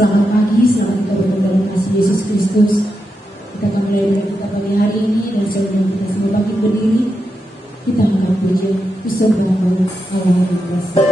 Selamat pagi, selamat kita bertemu dalam kasih Yesus Kristus. Kita akan mulai kita pagi hari ini dan sebelum kita semua bangkit berdiri, kita angkat pujian Kusembah Allah yang kuasa.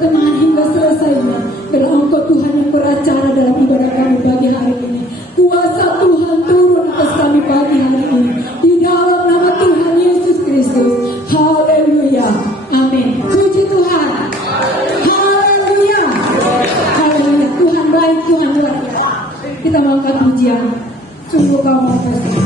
pertengahan hingga selesainya. Karena Engkau Tuhan yang beracara dalam ibadah kami pagi hari ini. Kuasa Tuhan turun atas kami pagi hari ini. Di dalam nama Tuhan Yesus Kristus. Haleluya. Amin. Puji Tuhan. Haleluya. Haleluya. Tuhan baik, Tuhan luar biasa. Kita mengangkat pujian. Sungguh kau mau kasih.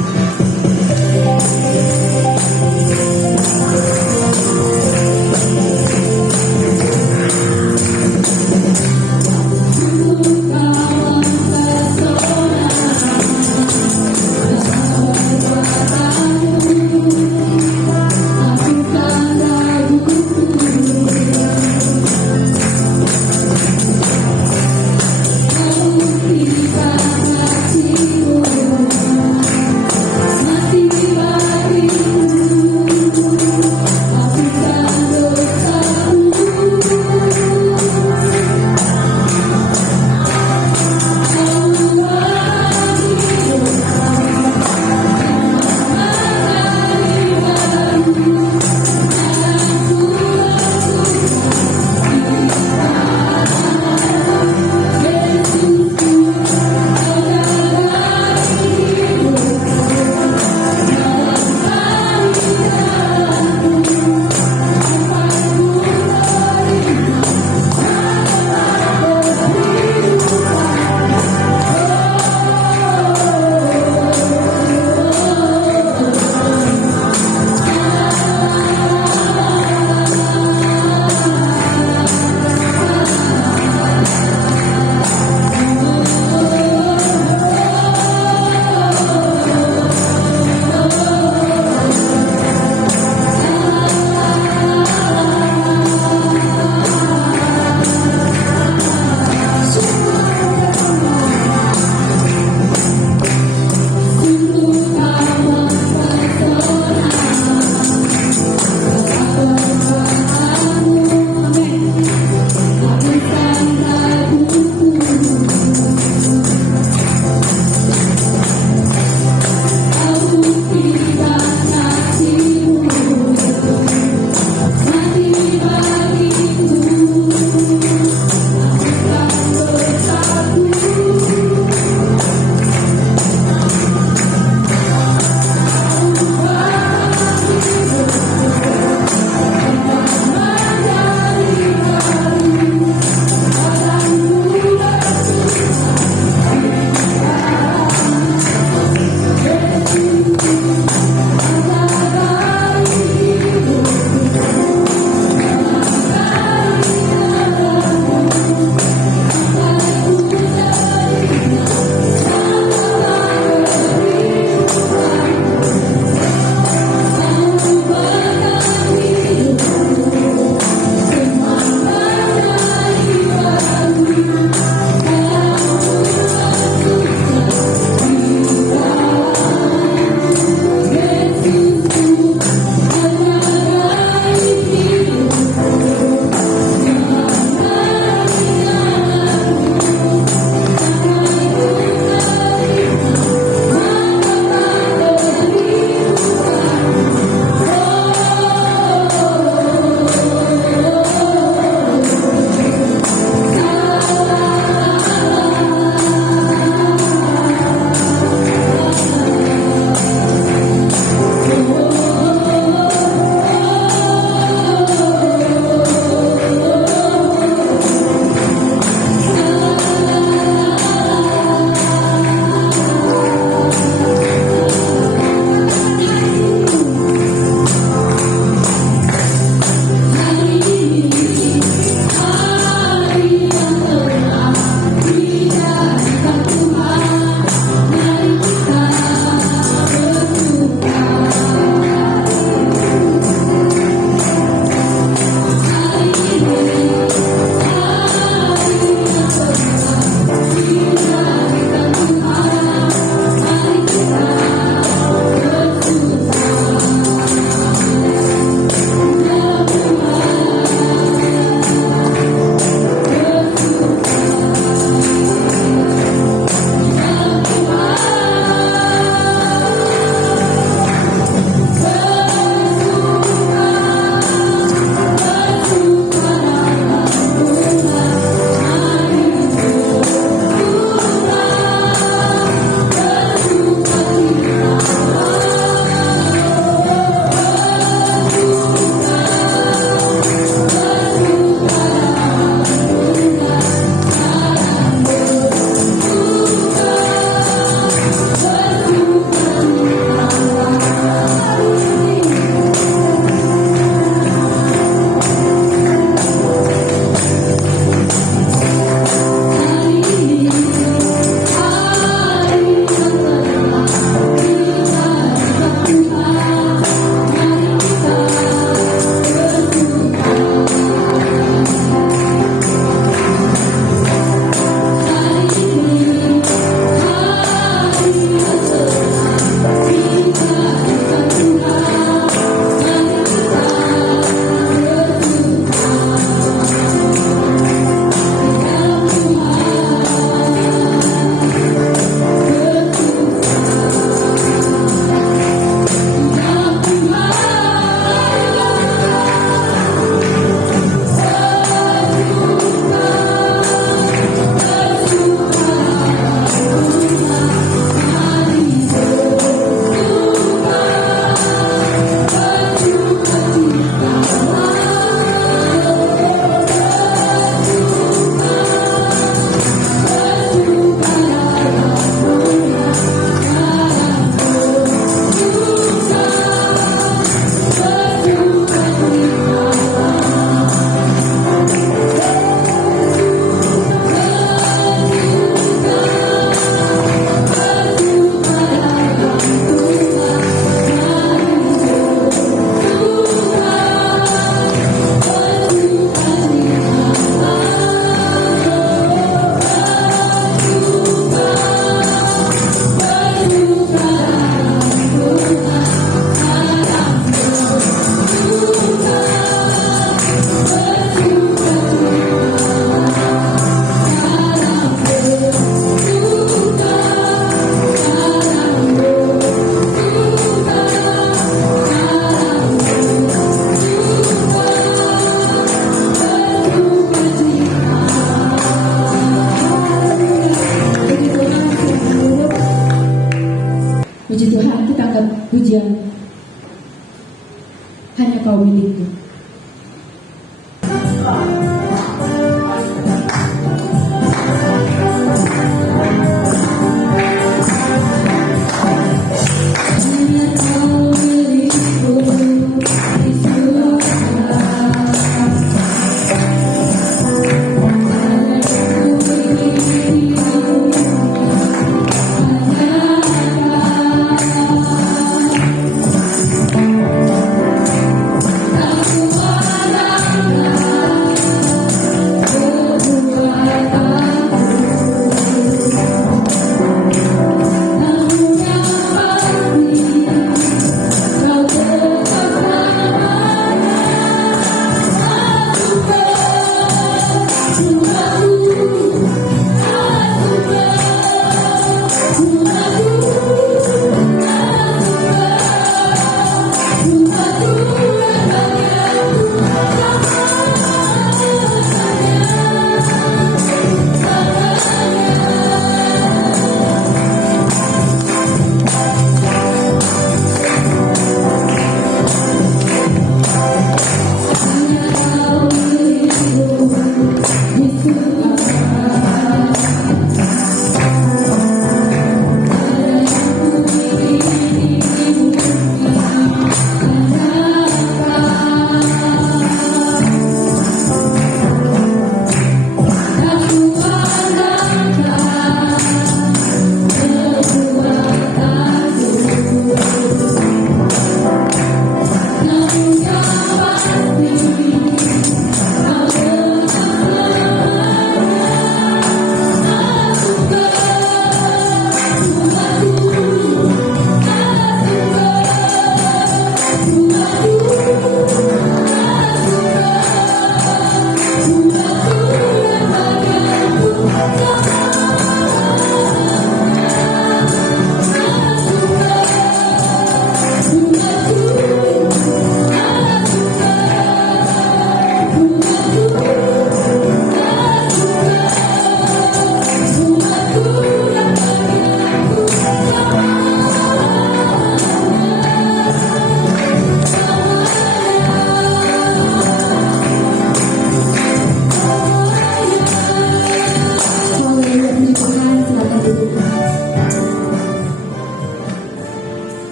kau miliki.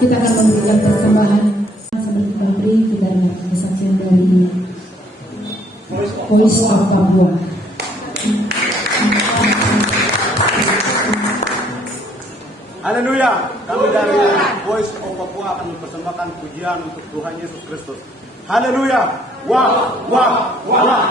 Kita akan memberikan persembahan seperti pabrik. Kita dengarkan kesaksian dari Voice of Papua. Haleluya, kami dari Voice of Papua akan mempersembahkan pujian untuk Tuhan Yesus Kristus. Haleluya, wah, wah, wah.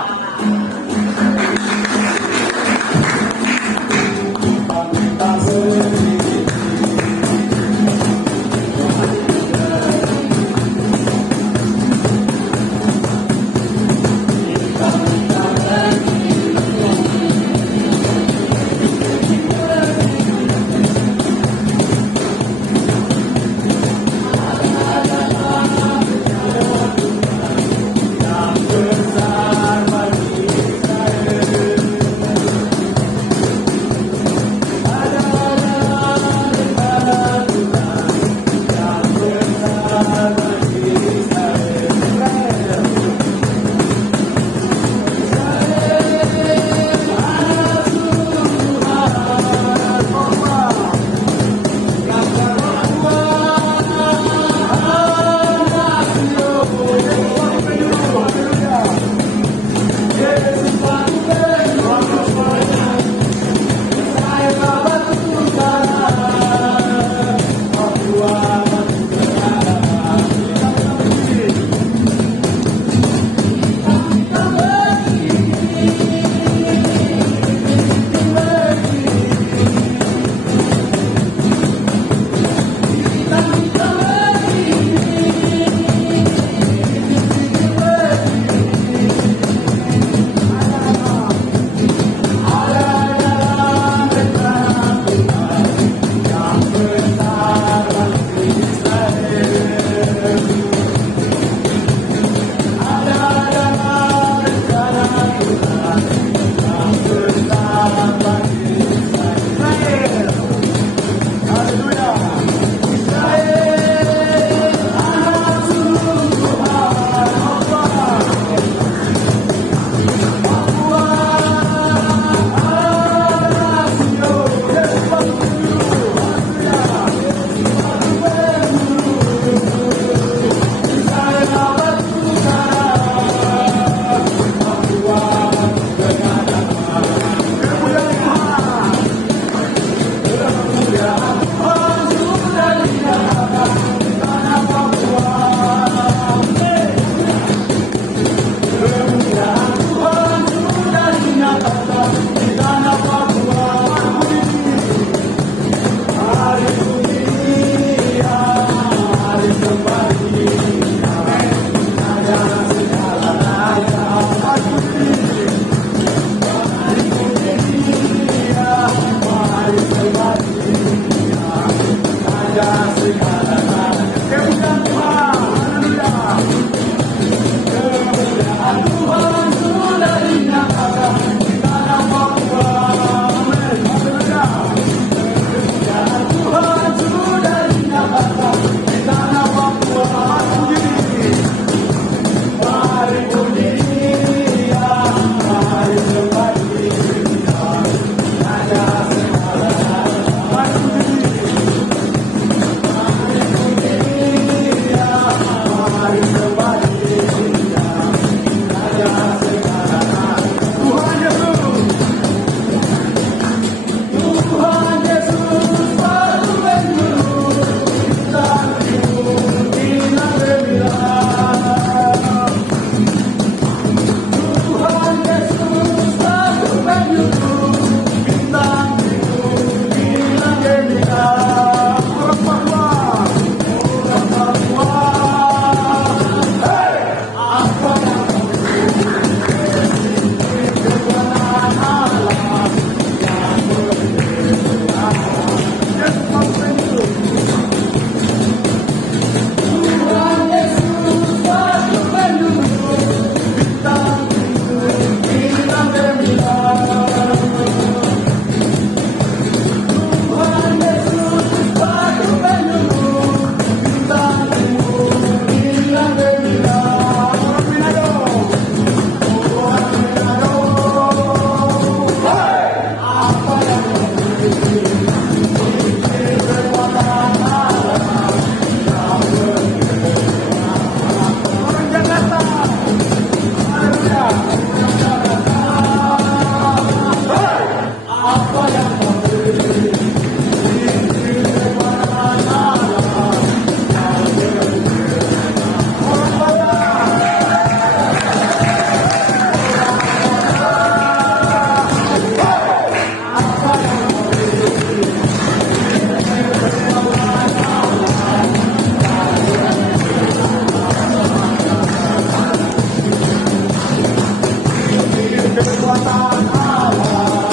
kekuatan Allah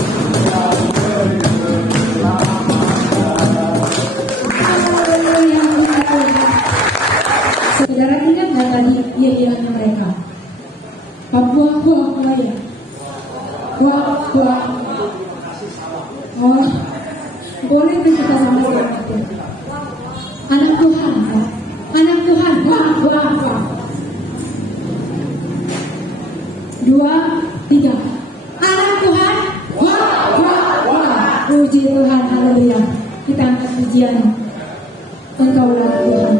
yang beri Saudara ingat nggak tadi dia bilang ke mereka, Papua, ya, wah. Oh, boleh kita sama-sama. Anak Tuhan, wah. 2, 3. Anak Tuhan, wah. Puji Tuhan, haleluya. Kita angkat pujian. Engkaulah Tuhan.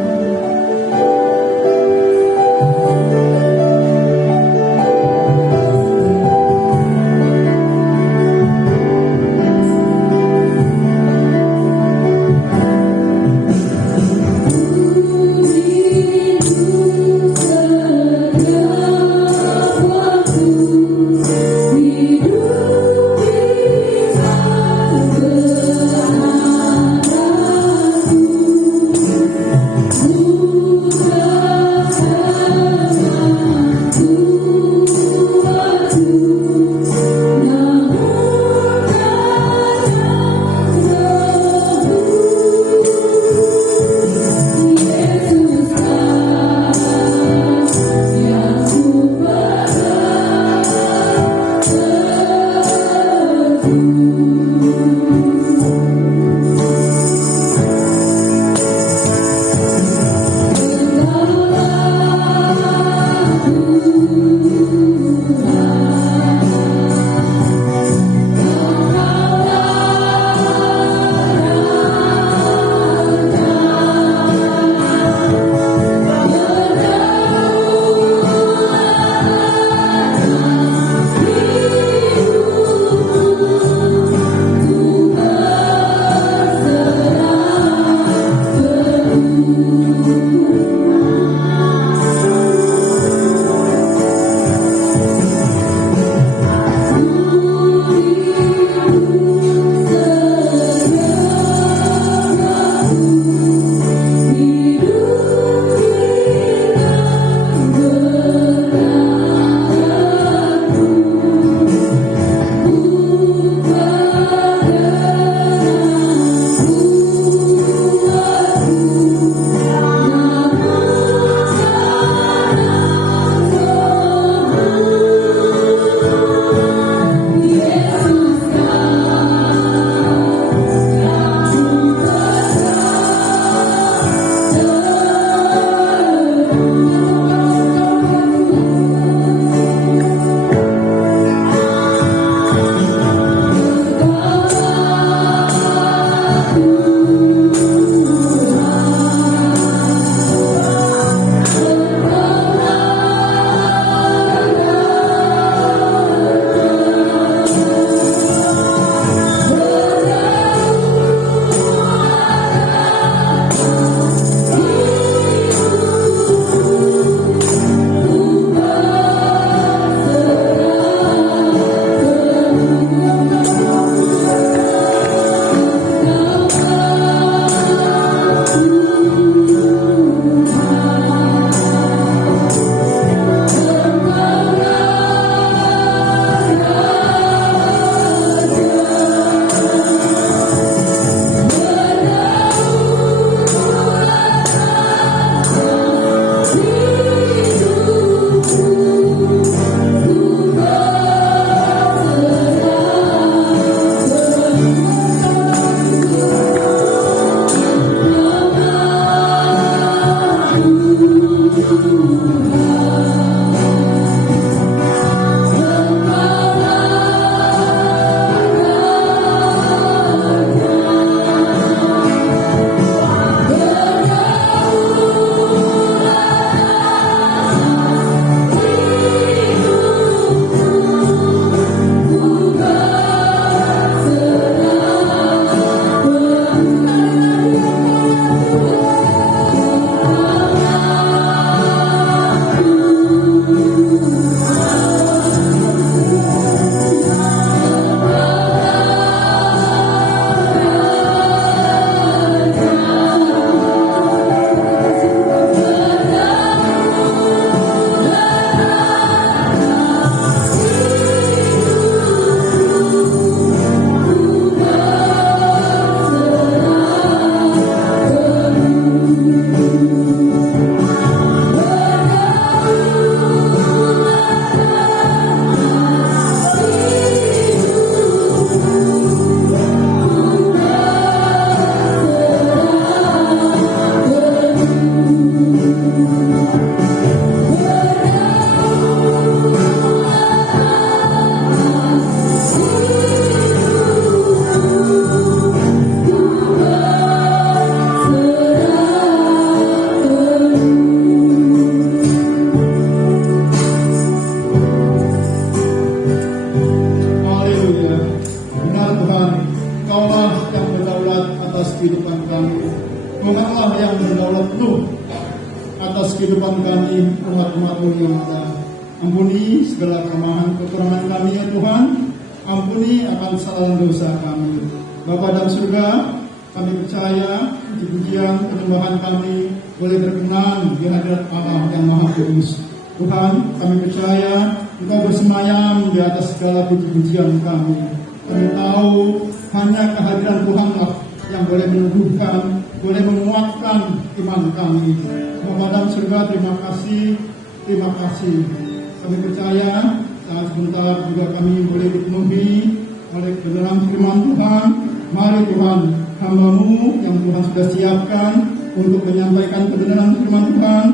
kehidupan kami. Tuhanlah yang berdaulat penuh atas kehidupan kami, umat-umat-Mu yang ada. Ampuni segala kelemahan kekurangan kami ya Tuhan. Ampuni akan kesalahan dosa kami. Bapa dalam surga, kami percaya puji-pujian penyembahan kami boleh berkenan di hadirat Allah yang Maha Kudus. Tuhan, kami percaya Engkau bersemayam di atas segala puji-pujian kami. Kami tahu hanya kehadiran Tuhanlah yang boleh meneguhkan, boleh menguatkan iman kami. Bapa dalam surga, terima kasih, terima kasih. Kami percaya saat sebentar juga kami boleh dipenuhi oleh kebenaran firman Tuhan. Mari Tuhan, hamba-Mu yang Tuhan sudah siapkan untuk menyampaikan kebenaran firman Tuhan,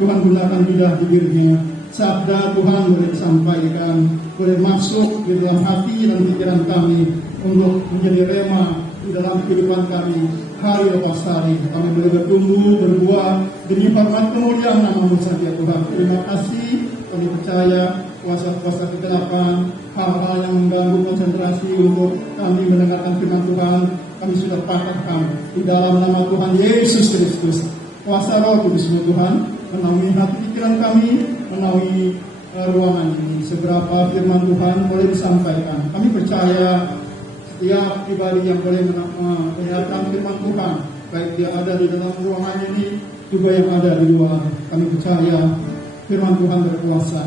Tuhan gunakan lidah bibirnya. Sabda Tuhan boleh disampaikan, boleh masuk di dalam hati dan pikiran kami untuk menjadi rema di dalam kehidupan kami. Hari lepas hari kami boleh bertumbuh, berbuah demi hormat kemuliaan nama-Mu saja Tuhan. Terima kasih. Kami percaya kuasa-kuasa kegelapan, hal-hal yang mengganggu konsentrasi untuk kami mendengarkan firman Tuhan, kami sudah patahkan di dalam nama Tuhan Yesus Kristus. Kuasa Roh Kudus-Mu Tuhan menaungi hati pikiran kami, menaungi ruangan ini. Seberapa firman Tuhan boleh disampaikan, kami percaya setiap pribadi yang boleh mendengarkan firman Tuhan, baik dia ada di dalam ruangan ini juga yang ada di luar, kami percaya firman Tuhan berkuasa.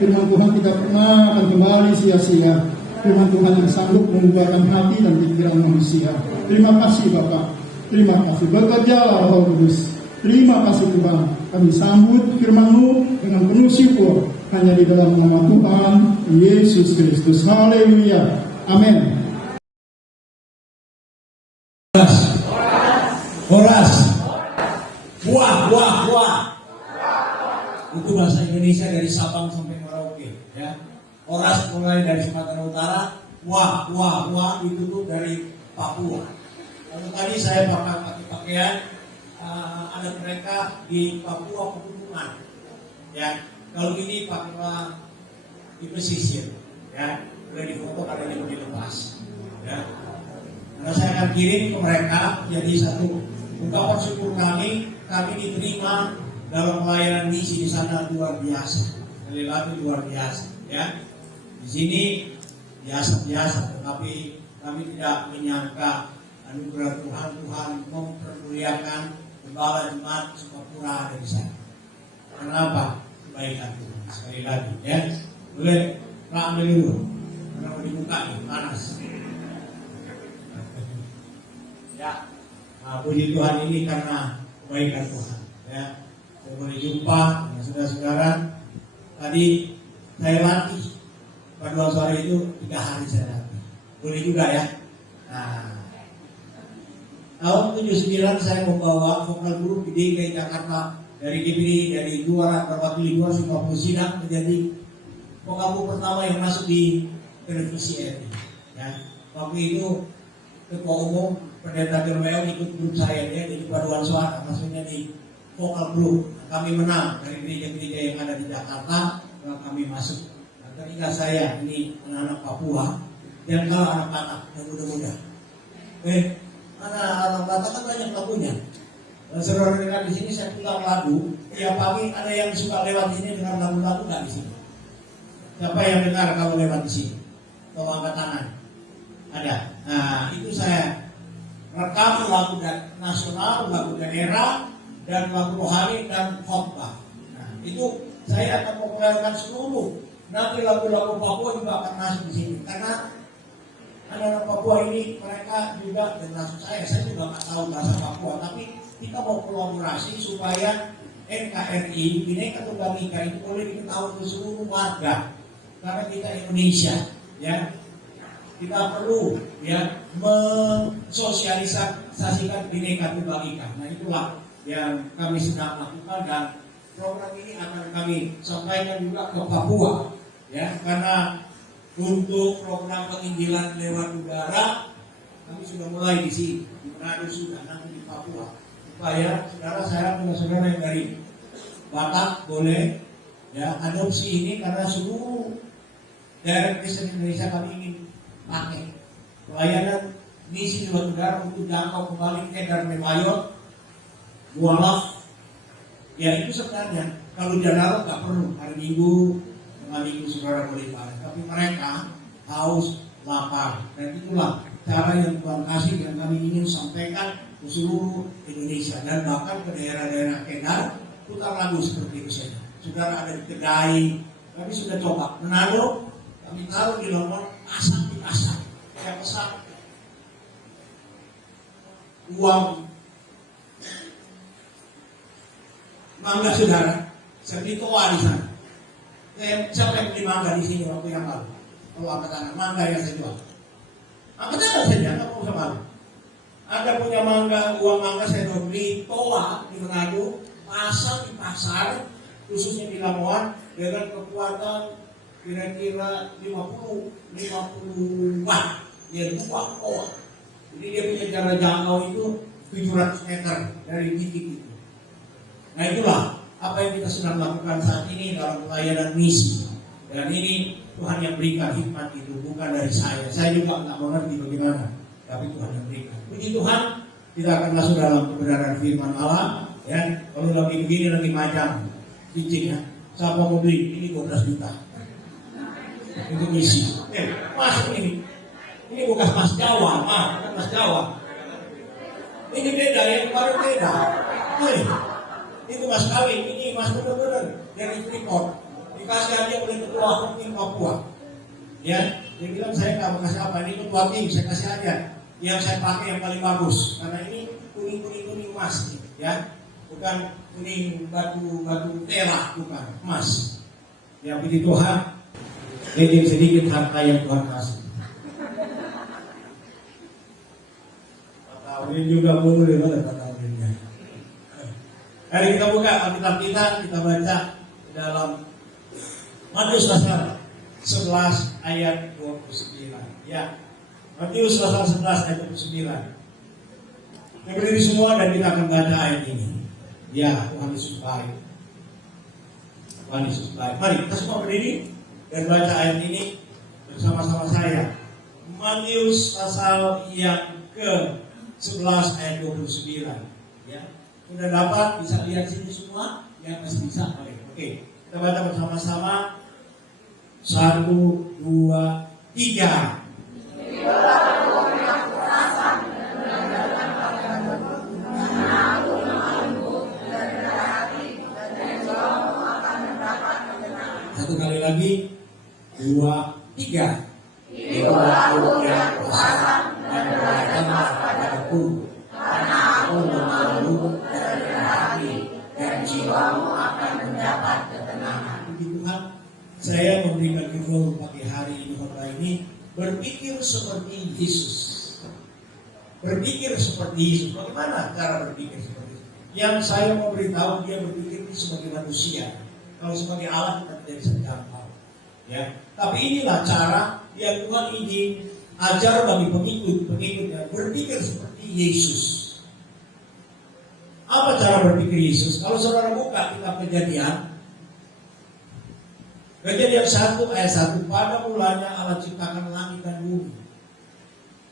Firman Tuhan tidak pernah akan kembali sia-sia. Firman Tuhan yang sanggup mengubahkan hati dan pikiran manusia. Terima kasih Bapak. Terima kasih. Bekerjalah Roh Kudus. Terima kasih Tuhan. Kami sambut firman-Mu dengan penuh syukur. Hanya di dalam nama Tuhan Yesus Kristus. Haleluya. Amin. Horas. Wah. Itu bahasa Indonesia dari Sabang sampai Merauke, ya. Horas mulai dari Sumatera Utara, wah itu tuh dari Papua. Lalu tadi saya pakai pakaian adat mereka di Papua Pegunungan, ya. Kalau ini pakai di pesisir, ya. Boleh difoto karena ini dilepas, ya. Karena saya akan kirim ke mereka jadi satu ungkapan syukur kami diterima dalam pelayanan misi di sana luar biasa, sekali lagi luar biasa, ya. Di sini biasa, tetapi kami tidak menyangka anugerah Tuhan mempermuliakan Gembala Jemaat Sukapura ada di sana. Kenapa? Kebaikan Tuhan. Sekali lagi, ya. Boleh Pak ambil dulu, karena mau dibuka nih, panas. Ya, puji Tuhan ini karena kebaikan Tuhan, ya. Saya boleh jumpa dengan saudara-saudara. Tadi saya latih pada sore itu 3 hari saya latih. Boleh juga ya. Nah, tahun 79 saya membawa vokal grup di DKI Jakarta dari DPD, dari luar perwakilan luar 50 sidang menjadi vokal grup pertama yang masuk di televisi RRI. Ya, waktu itu ketua umum pendeta GWL ikut grup saya, ya, jadi paduan suara, maksudnya di vokal grup. Kami menang dari gereja-gereja yang ada di Jakarta, kami masuk. Nah, ketika saya ini anak-anak Papua, dan kalau anak-anak yang muda-muda, anak Batak kan banyak lagunya. Saudara dengar di sini saya pulang lagu, tiap pagi ada yang suka lewat di sini dengar lagu-lagu nggak di sini? Siapa yang dengar kalau lewat di sini? Atau angkat tangan? Ada. Nah, itu saya rekam lagu nasional, lagu daerah, dan lagu rohani dan khotbah. Nah, itu saya akan memperkenalkan seluruh. Nanti lagu-lagu Papua juga akan masuk di sini. Karena anak-anak Papua ini mereka juga generasi saya juga nggak tahu bahasa Papua, tapi kita mau kolaborasi supaya NKRI, Bhinneka Tunggal Ika itu boleh diketahui ke seluruh warga. Karena kita Indonesia, ya. Kita perlu ya mensosialisasikan Bhinneka Tunggal Ika. Nah, itulah yang kami sedang lakukan, dan program ini akan kami sampaikan juga ke Papua, ya, karena untuk program penginjilan lewat udara kami sudah mulai di sini, di Manado sudah, nanti di Papua, supaya saudara yang dari Batak boleh ya adopsi ini, karena seluruh daerah Kristen Indonesia kami ingin pakai pelayanan misi saudara untuk jangkau kembali Kedar Mebayot, Mualaf. Ya itu sebenarnya kalau dia naruh nggak perlu hari Minggu dengan Minggu saudara boleh ibadah, tapi mereka haus, lapar, dan itulah cara yang Tuhan kasih yang kami ingin sampaikan ke seluruh Indonesia dan bahkan ke daerah-daerah Kedar. Putar lagu seperti itu saja. Saudara ada di kedai, kami sudah coba menaruh, kami taruh di lomba, pasang di pasar. Saya pesan uang mangga saudara, saya beli toa di sana. Siapa yang beli mangga di sini waktu yang lalu? Kalau angkat tangan, mangga yang saya jual. Angkat tangan saja, nggak usah malu. Anda punya mangga, uang mangga saya udah beli toa di Manado, pasang di pasar, khususnya di Lamongan dengan kekuatan kira-kira 50 watt, dia 2 toa. Jadi dia punya jarak jangkau itu 700 meter dari titik itu. Nah itulah apa yang kita sedang lakukan saat ini dalam pelayanan misi. Dan ini Tuhan yang berikan hikmat itu, bukan dari saya. Saya juga nggak mengerti bagaimana, tapi Tuhan yang berikan. Puji Tuhan, kita akan masuk dalam kebenaran firman Allah. Ya, kalau lagi begini lagi majang, cincin ya. Siapa mau beli? Ini 12 juta. Untuk misi. Masuk ini. Ini bukan Mas Jawa, bukan Mas Jawa. Ini beda, yang kemarin beda. Itu Mas kawin, ini Mas bener-bener dari Freeport. Dikasih aja oleh ketua Hukum Papua. Ya, dia bilang saya nggak mau kasih apa, ini ketua tim, saya kasih aja. Yang saya pakai yang paling bagus, karena ini kuning emas, ya, bukan kuning batu tera, bukan emas. Ya puji Tuhan, ini sedikit harta yang Tuhan kasih. Ini juga mulai mana kata ini. Hari kita buka Alkitab kita baca dalam Matius pasal 11 ayat 29. Ya, Matius pasal 11 ayat 29. Kita berdiri semua dan kita akan baca ayat ini. Ya, Tuhan Yesus baik. Tuhan Yesus baik. Mari kita semua berdiri dan baca ayat ini bersama-sama saya. Matius pasal yang ke 11 ayat 29. Ya. Sudah dapat, bisa lihat sini semua? Yang masih bisa, oke. Kita baca bersama-sama. 1, 2, 3. Satu kali lagi. 2, 3. Aku yang kuasa dan beragam kepadaku, karena aku memalu dari hati dan jiwamu akan mendapat ketenangan. Puji Tuhan, saya memberikan judul pagi hari ini khotbah ini berpikir seperti Yesus. Berpikir seperti Yesus. Bagaimana cara berpikir seperti Yesus? Yang saya mau beritahu, dia berpikir ini sebagai manusia. Kalau sebagai Allah kita tidak bisa menjangkau. Ya, tapi inilah cara yang Tuhan ingin ajar bagi pengikut-pengikutnya berpikir seperti Yesus. Apa cara berpikir Yesus? Kalau saudara buka kitab Kejadian 1 ayat 1, pada mulanya Allah ciptakan langit dan bumi.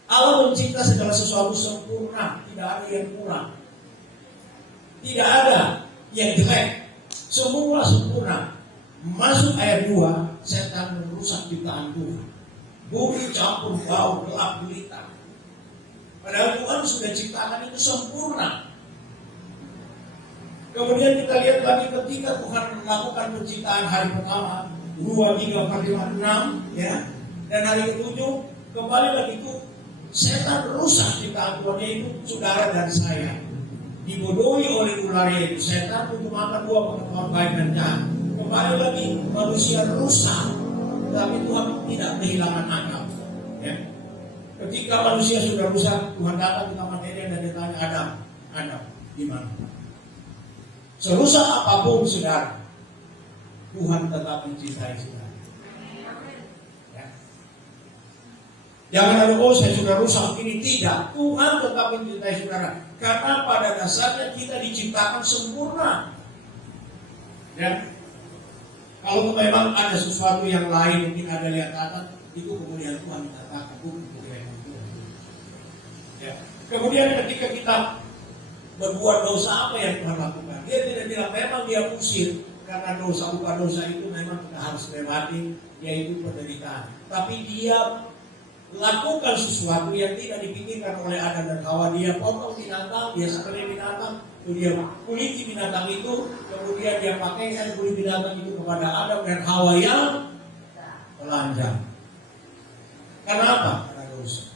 Allah mencipta segala sesuatu sempurna, tidak ada yang kurang, tidak ada yang jelek, semua sempurna. Masuk ayat 2, setan merusak ciptaan Tuhan. Bumi campur bau, gelap gulita. Padahal Tuhan sudah ciptakan itu sempurna. Kemudian kita lihat lagi ketika Tuhan melakukan penciptaan hari pertama, 2, 3, 4, 5, 6, ya. Dan hari ke-7 kembali lagi itu setan merusak ciptaan Tuhan, yaitu saudara dan saya. Dibodohi oleh ular yaitu setan untuk makan buah pengetahuan baik dan jahat. Kembali lagi manusia rusak, tapi Tuhan tidak kehilangan akal. Ya. Ketika manusia sudah rusak, Tuhan datang ke Taman Eden dan ditanya Adam, di mana? Serusak apapun saudara, Tuhan tetap mencintai saudara. Ya. Jangan ada saya sudah rusak ini, tidak. Tuhan tetap mencintai saudara, karena pada dasarnya kita diciptakan sempurna. Ya. Kalau memang ada sesuatu yang lain, mungkin ada lihat kata, itu kemudian Tuhan dikatakan bukan kemudian Tuhan. Ya. Kemudian ketika kita berbuat dosa, apa yang Tuhan lakukan? Dia tidak bilang memang dia usir, karena dosa, upah dosa itu memang kita harus lewati, yaitu penderitaan. Tapi dia lakukan sesuatu yang tidak dipikirkan oleh Adam dan Hawa. Dia potong binatang, dia sekali binatang, dia kuliti binatang itu, kemudian dia pakaikan kulit binatang itu kepada Adam dan Hawa yang telanjang. Kenapa? Karena dosa.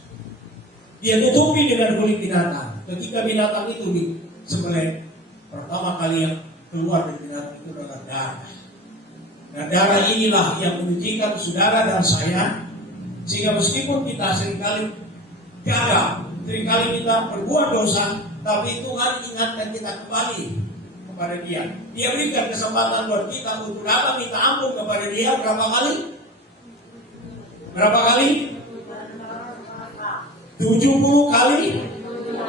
Dia tutupi dengan kulit binatang. Ketika binatang itu disembelih, pertama kali yang keluar dari binatang itu adalah darah. Dan darah inilah yang menyucikan saudara dan saya, sehingga meskipun kita seringkali gagal, seringkali kita berbuat dosa, tapi Tuhan ingatkan kita kembali kepada Dia. Dia berikan kesempatan buat kita untuk datang minta ampun kepada Dia berapa kali? Berapa kali? 70 kali?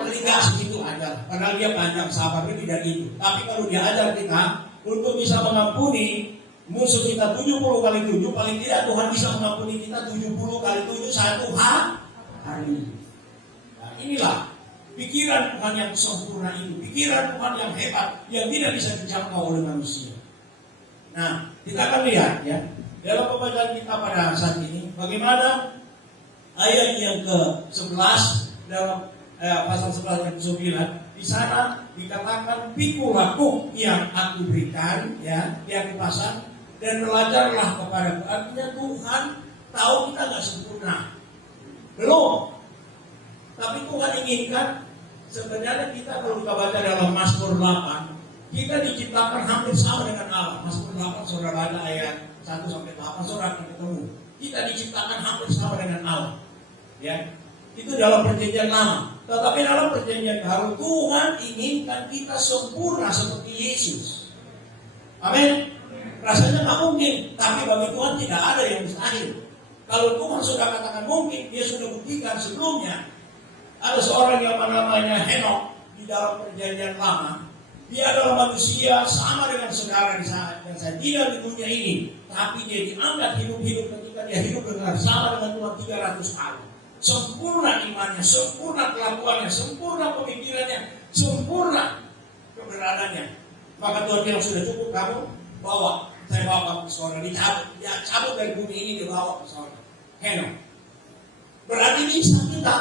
Tidak segitu aja. Padahal Dia panjang sabarnya tidak itu. Tapi kalau Dia ajar kita untuk bisa mengampuni musuh kita 70 kali 7, paling tidak Tuhan bisa mengampuni kita 70 kali 7 satu hari. Nah, inilah pikiran Tuhan yang sempurna itu, pikiran Tuhan yang hebat, yang tidak bisa dijangkau oleh manusia. Nah, kita akan lihat ya, dalam pembacaan kita pada saat ini, bagaimana ayat yang ke-11 dalam pasal 11 yang ke-9, di sana dikatakan pikulah yang aku berikan, ya, yang aku pasang, dan belajarlah kepada aku. Artinya Tuhan tahu kita nggak sempurna, belum. Tapi Tuhan inginkan, sebenarnya kita kalau kita baca dalam Mazmur 8, kita diciptakan hampir sama dengan Allah. Mazmur 8 saudara baca ayat 1-8, saudara akan ketemu. Kita diciptakan hampir sama dengan Allah. Ya, itu dalam perjanjian lama. Tetapi dalam perjanjian baru, Tuhan inginkan kita sempurna seperti Yesus. Amin. Rasanya nggak mungkin, tapi bagi Tuhan tidak ada yang mustahil. Kalau Tuhan sudah katakan mungkin, Dia sudah buktikan sebelumnya. Ada seorang yang namanya Henok di dalam perjanjian lama. Dia adalah manusia sama dengan saudara dan saya, tidak di dunia ini, tapi dia diangkat hidup-hidup ketika dia hidup bersama dengan Tuhan 300 tahun. Sempurna imannya, sempurna kelakuannya, sempurna pemikirannya, sempurna keberadaannya. Maka Tuhan bilang sudah cukup kamu bawa, saya bawa kamu ke sorga, dicabut dari bumi ini dibawa ke sorga. Henok. Berarti bisa kita.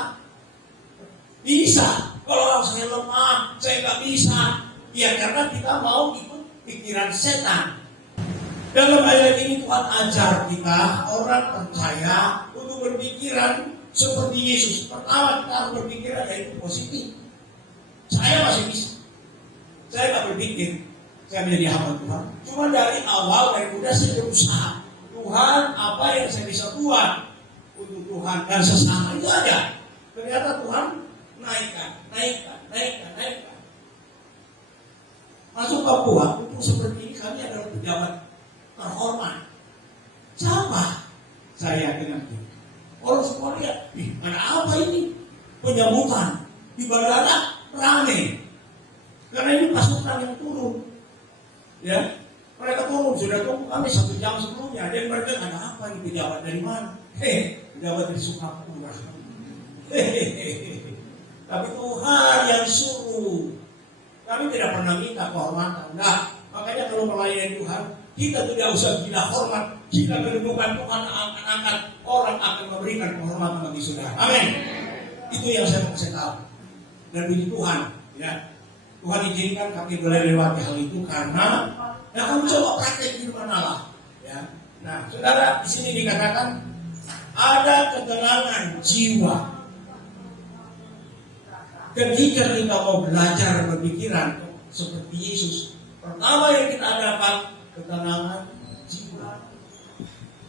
Bisa. Kalau saya lemah, saya nggak bisa. Ya karena kita mau ikut pikiran setan. Dalam ayat ini Tuhan ajar kita orang percaya untuk berpikiran seperti Yesus. Pertama kita harus berpikiran yaitu positif. Saya masih bisa. Saya nggak berpikir saya menjadi hamba Tuhan. Cuma dari awal, dari muda saya berusaha. Tuhan, apa yang saya bisa buat untuk Tuhan dan sesama itu aja. Ternyata Tuhan naikkan. Masuk Papua, untuk seperti ini kami adalah pejabat terhormat. Siapa? Saya yakin nanti. Orang semua lihat, ada apa ini? Penyambutan di bandara ramai. Karena ini pasukan yang turun. Ya, mereka turun, sudah tunggu kami 1 jam sebelumnya. Dan mereka ada apa ini pejabat dari mana? Pejabat dari Sukapura. Tapi Tuhan yang suruh. Kami tidak pernah minta kehormatan. Nah, makanya kalau melayani Tuhan, kita tidak usah gila hormat. Kita kedudukan Tuhan angkat orang akan memberikan kehormatan bagi saudara. Amin. Itu yang saya mau tahu. Dan puji Tuhan, ya. Tuhan izinkan kami boleh lewati hal itu karena kamu coba praktek di mana Allah. Ya. Nah, saudara, di sini dikatakan ada ketenangan jiwa. Ketika kita mau belajar berpikiran seperti Yesus, pertama yang kita dapat ketenangan jiwa.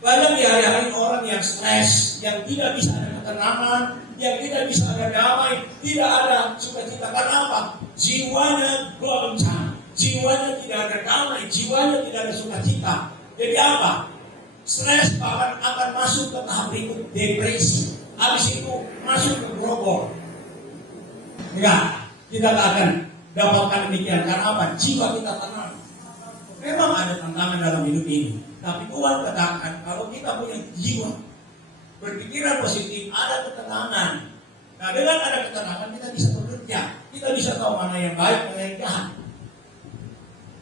Banyak di hari-hari orang yang stres, yang tidak bisa ada ketenangan, yang tidak bisa ada damai, tidak ada sukacita. Karena apa? Jiwanya goncang, jiwanya tidak ada damai, jiwanya tidak ada sukacita. Jadi apa? Stres bahkan akan masuk ke tahap berikut, depresi. Habis itu masuk ke grogol. Enggak, kita tak akan dapatkan demikian. Karena apa? Jiwa kita tenang. Memang ada tantangan dalam hidup ini, tapi Tuhan katakan kalau kita punya jiwa berpikiran positif, ada ketenangan. Nah, dengan ada ketenangan kita bisa bekerja, kita bisa tahu mana yang baik, mana yang jahat.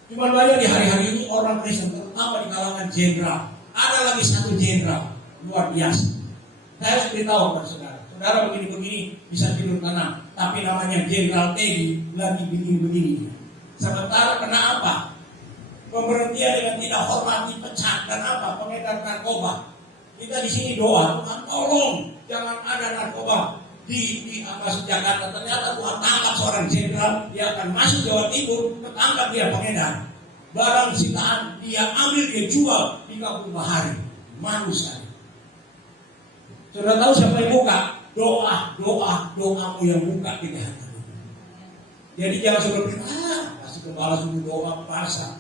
Cuma banyak di hari-hari ini orang Kristen, terutama di kalangan jenderal. Ada lagi satu jenderal luar biasa. Saya harus beritahu kepada saudara, saudara begini-begini bisa tidur tenang, tapi namanya Jenderal Teddy lagi begini-begini. Sementara kena apa? Pemberhentian dengan tidak hormat, dipecat, dan apa? Pengedar narkoba. Kita di sini doa, Tuhan tolong jangan ada narkoba di Jakarta. Ternyata Tuhan tangkap seorang jenderal, dia akan masuk Jawa Timur, ketangkap dia pengedar. Barang sitaan dia ambil, dia jual di Kampung Bahari. Manusia. Sudah tahu siapa yang buka? Doamu yang buka kejahatan. Jadi jangan seperti kasih gembala suruh doa puasa.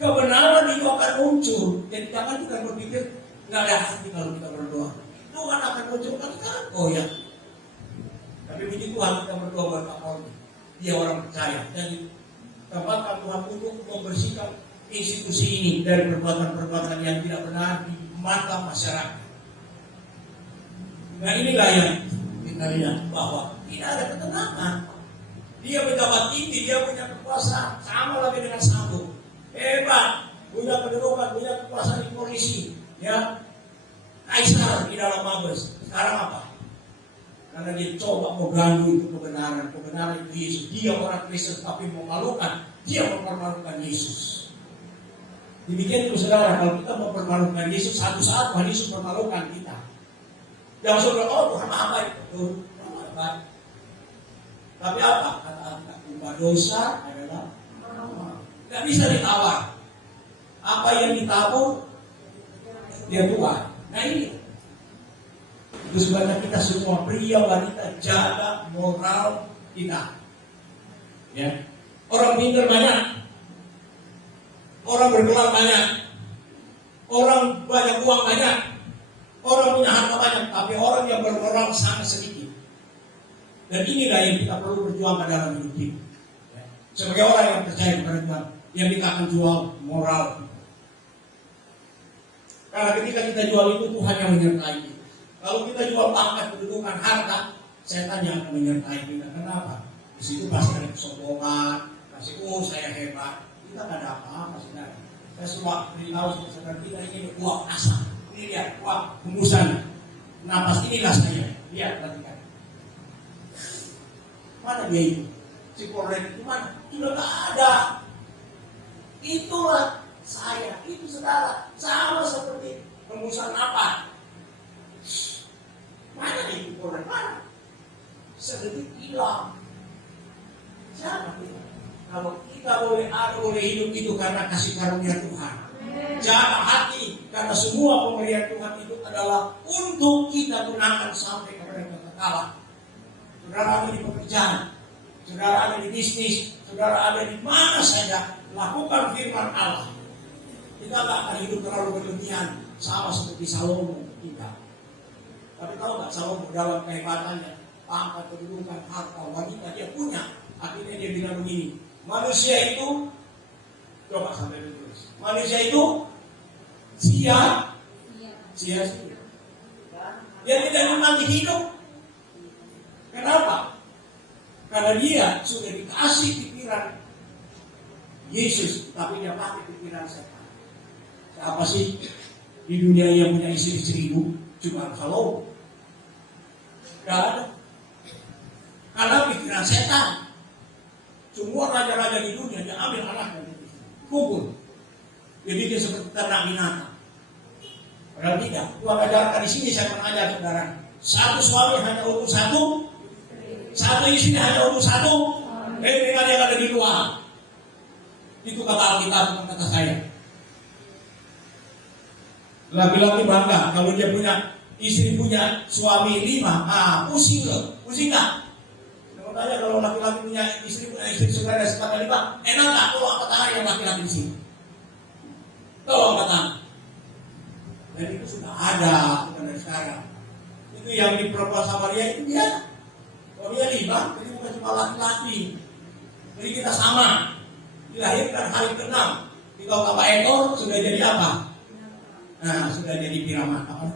Kebenaran itu akan muncul. Jadi jangan kita berpikir nggak ada hati kalau kita berdoa. Tuhan akan muncul kan? Oh ya. Tapi puji Tuhan kita berdoa buat Kapolri. Dia orang percaya. Jadi tempatkan Tuhan untuk membersihkan institusi ini dari perbuatan-perbuatan yang tidak benar di mata masyarakat. Nah inilah yang kita lihat bahwa tidak ada ketenangan. Dia pejabat tinggi, dia punya kekuasaan, sama lagi dengan Sambo. Hebat, punya kedudukan, punya kekuasaan di polisi, ya. Kaisar di dalam Mabes. Sekarang apa? Karena dia coba mengganggu itu kebenaran itu Yesus. Dia orang Kristen tapi memalukan, dia mempermalukan Yesus. Demikian itu saudara, kalau kita mempermalukan Yesus, satu saat Tuhan Yesus mempermalukan kita. Jangan saudara, oh Tuhan apa itu? Tuhan. Tapi apa? Kata upah dosa adalah tidak bisa ditawar. Apa yang ditabur dia tuai. Nah ini itu sebabnya kita semua pria wanita jaga moral kita. Ya, orang pintar banyak, orang bergelar banyak, orang banyak uang banyak, orang punya harta banyak, tapi orang yang bermoral sangat sedikit. Dan inilah yang kita perlu berjuang dalam hidup kita. Sebagai orang yang percaya kepada Tuhan, yang kita akan jual moral. Karena ketika kita jual itu, Tuhan yang menyertai kita. Kalau kita jual pangkat, kedudukan, harta, setan yang akan menyertai kita. Kenapa? Di situ pasti ada kesombongan, pasti saya hebat. Kita tidak ada apa-apa, saudara. Saya semua beritahu saudara kita ini uang asal. Ini lihat uang hembusan. Napas inilah saya. Lihat perhatikan. Mana dia itu? Si Polres itu mana? Sudah tidak ada. Itulah saya, itu saudara. Sama seperti hembusan napas. Mana itu Polres? Mana? Sedetik hilang. Siapa kita? Kalau kita boleh hidup itu karena kasih karunia Tuhan. Jaga hati, karena semua pemberian Tuhan itu adalah untuk kita gunakan sampai kepada kekekalan. Saudara ada di pekerjaan, saudara ada di bisnis, saudara ada di mana saja, lakukan firman Allah. Kita tidak akan hidup terlalu berlebihan, sama seperti Salomo kita. Tapi tahu nggak Salomo dalam kehebatannya, pangkat, kedudukan, harta, wanita dia punya. Akhirnya dia bilang begini, manusia itu, coba sampai ditulis, manusia itu sia-sia. Dia tidak menikmati hidup. Kenapa? Karena dia sudah dikasih pikiran Yesus, tapi dia pakai pikiran setan. Siapa sih di dunia yang punya istri 1000? Cuma kalau tidak ada. Karena pikiran setan. Semua raja-raja di dunia dia ambil anaknya, kumpul. Jadi dia seperti ternak binatang. Padahal tidak. Tuhan ajarkan di sini saya mengajar saudara. Satu suami hanya untuk satu istri hanya untuk satu. Dengan yang ada di luar. Itu kata Alkitab, bukan kata saya. Laki-laki bangga kalau dia punya istri, punya suami 5. Pusing loh, pusing nggak? Tanya kalau laki-laki punya istri saudara sekitar 5, enak nggak? Kalau angkat tangan yang laki-laki di sini. Tolong angkat tangan. Dan itu sudah ada, bukan dari sekarang. Itu yang di perempuan Samaria itu dia. Kalau dia 5, jadi bukan cuma laki-laki. Jadi kita sama. Dilahirkan hari ke-6. Kita tambah ekor sudah jadi apa? Nah, sudah jadi piramid apa?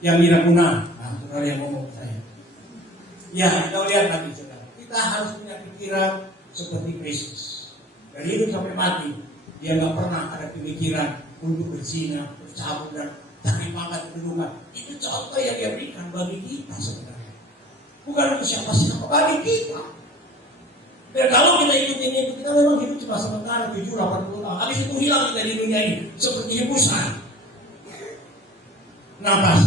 Yang Miraguna. Nah, saudara yang ngomong saya. Ya, kita lihat nanti saudara. Kita harus punya pikiran seperti Kristus. Dari hidup sampai mati, dia nggak pernah ada pemikiran untuk berzina, bercabut dan cari pangkat kedudukan. Itu contoh yang dia berikan bagi kita sebenarnya. Bukan untuk siapa-siapa, bagi kita. Dan kalau kita ikutin itu, kita memang hidup cuma sementara 70-80 tahun. Habis itu hilang kita di dunia ini seperti hembusan. Nafas.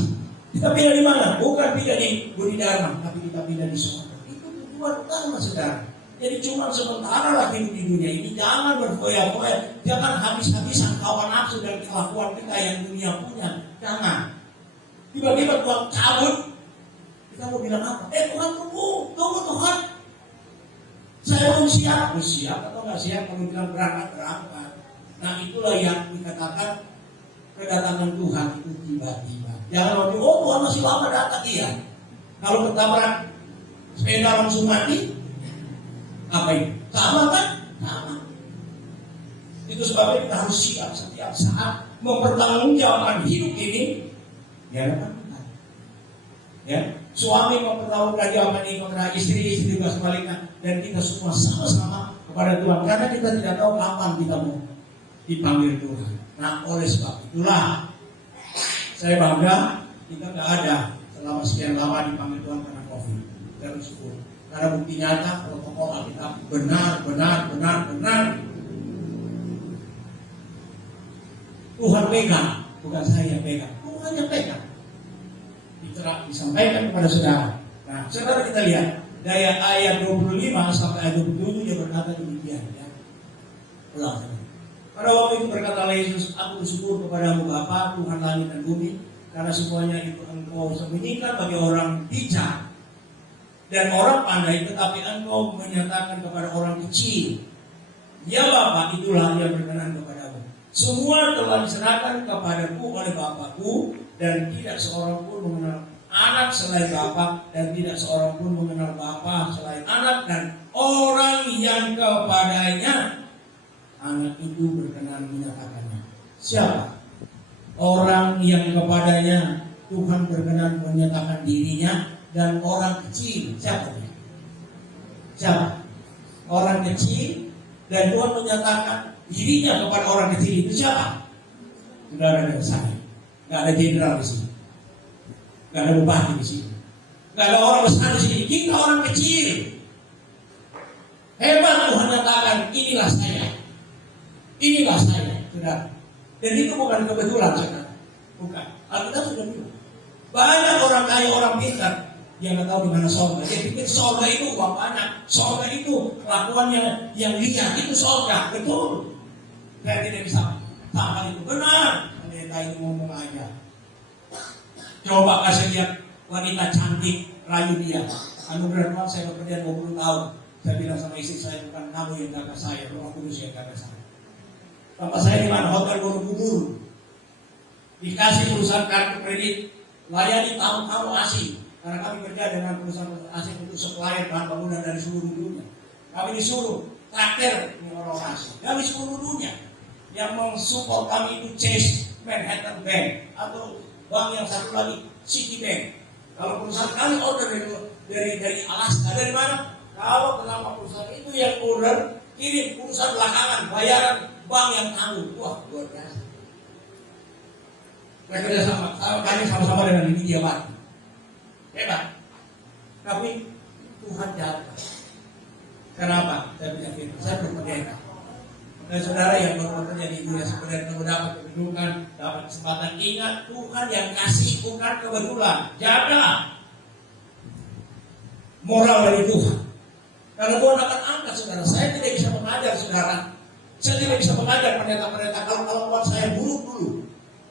Kita pindah di mana? Bukan pindah di Budi Dharma, tapi kita pindah di surga. Itu tujuan utama, saudara. Jadi cuma sementara lagi di dunia ini. Jangan berfoya-foya. Jangan habis-habisan kawan nafsu dan kelakuan kita yang dunia punya. Jangan. Tiba-tiba Tuhan cabut. Kita mau bilang apa? Tuhan tunggu Tuhan. Saya belum siap. Siap atau nggak siap? Kalau bilang berangkat. Nah itulah yang dikatakan kedatangan Tuhan itu tiba-tiba. Jangan waktu, Tuhan masih lama datang. Iya. Kalau ketabrak sepeda langsung mati, apa itu? Sama kan? Sama. Itu sebabnya kita harus siap setiap saat mempertanggungjawabkan hidup ini di hadapan Tuhan. Ya, suami mempertanggungjawabkan jawaban ini kepada istri juga sebaliknya, dan kita semua sama-sama kepada Tuhan. Karena kita tidak tahu kapan kita mau dipanggil Tuhan. Nah, oleh sebab itulah saya bangga kita nggak ada selama sekian lama dipanggil Tuhan karena COVID. Kita bersyukur. Karena bukti nyata protokol kita benar. Tuhan pegang, bukan saya yang pegang. Tuhan yang pegang. Disampaikan kepada saudara. Nah, saudara kita lihat dari ayat 25 sampai ayat 27 dia berkata demikian. Ya. Ulang. Pada waktu itu berkatalah Yesus, aku bersyukur kepadamu Bapa, Tuhan langit dan bumi, karena semuanya itu Engkau sembunyikan bagi orang bijak dan orang pandai, tetapi Engkau menyatakan kepada orang kecil. Ya Bapa, itulah yang berkenan kepadamu. Semua telah diserahkan kepadaku oleh Bapakku, dan tidak seorang pun mengenal anak selain Bapa, dan tidak seorang pun mengenal Bapa selain anak, dan orang yang kepadanya anak itu berkenan menyatakannya. Siapa? Orang yang kepadanya Tuhan berkenan menyatakan dirinya, dan orang kecil. Siapa dia? Siapa? Orang kecil, dan Tuhan menyatakan dirinya kepada orang kecil itu siapa? Saudara dan saya. Gak ada jenderal di sini. Gak ada bupati di sini. Gak ada orang besar di sini. Kita orang kecil. Hebat Tuhan nyatakan, inilah saya. Inilah saya, saudara. Dan itu bukan kebetulan, saudara. Bukan. Alkitab sudah bilang. Banyak orang kaya, orang pintar yang nggak tahu di mana sorga. Dia pikir sorga itu uang banyak. Sorga itu kelakuannya yang lihat itu sorga. Betul. Saya tidak bisa tahan itu. Benar. Pendeta ini ngomong aja. Coba kasih lihat wanita cantik, rayu dia. Anugerah Tuhan, saya bekerja 20 tahun. Saya bilang sama istri saya, bukan kamu yang gagal saya, Roh Kudus yang gagal saya. Bapak saya di mana? Hotel Borobudur. Dikasih perusahaan kartu kredit, layani tamu-tamu asing. Karena kami kerja dengan perusahaan asing untuk supplier bahan bangunan dari seluruh dunia. Kami disuruh traktir ini orang asing dari seluruh dunia. Yang mensupport kami itu Chase Manhattan Bank atau bank yang satu lagi Citibank. Kalau perusahaan kami order dari Alaska, dari mana? Kalau kenapa perusahaan itu yang order, kirim urusan belakangan, bayaran bank yang tanggung. Wah, luar biasa. Mereka kami sama-sama dengan ini dia mati. Hebat. Tapi Tuhan jatuh. Kenapa? Saya punya firman. Saya berpendeta. Dan saudara yang baru bekerja di dunia sebenarnya kalau dapat kedudukan, dapat kesempatan, ingat Tuhan yang kasih, bukan kebetulan. Jaga moral dari Tuhan. Karena Tuhan akan angkat saudara. Saya tidak bisa mengajar saudara. Saya tidak bisa mengajar pendeta-pendeta kalau buat saya buruk dulu.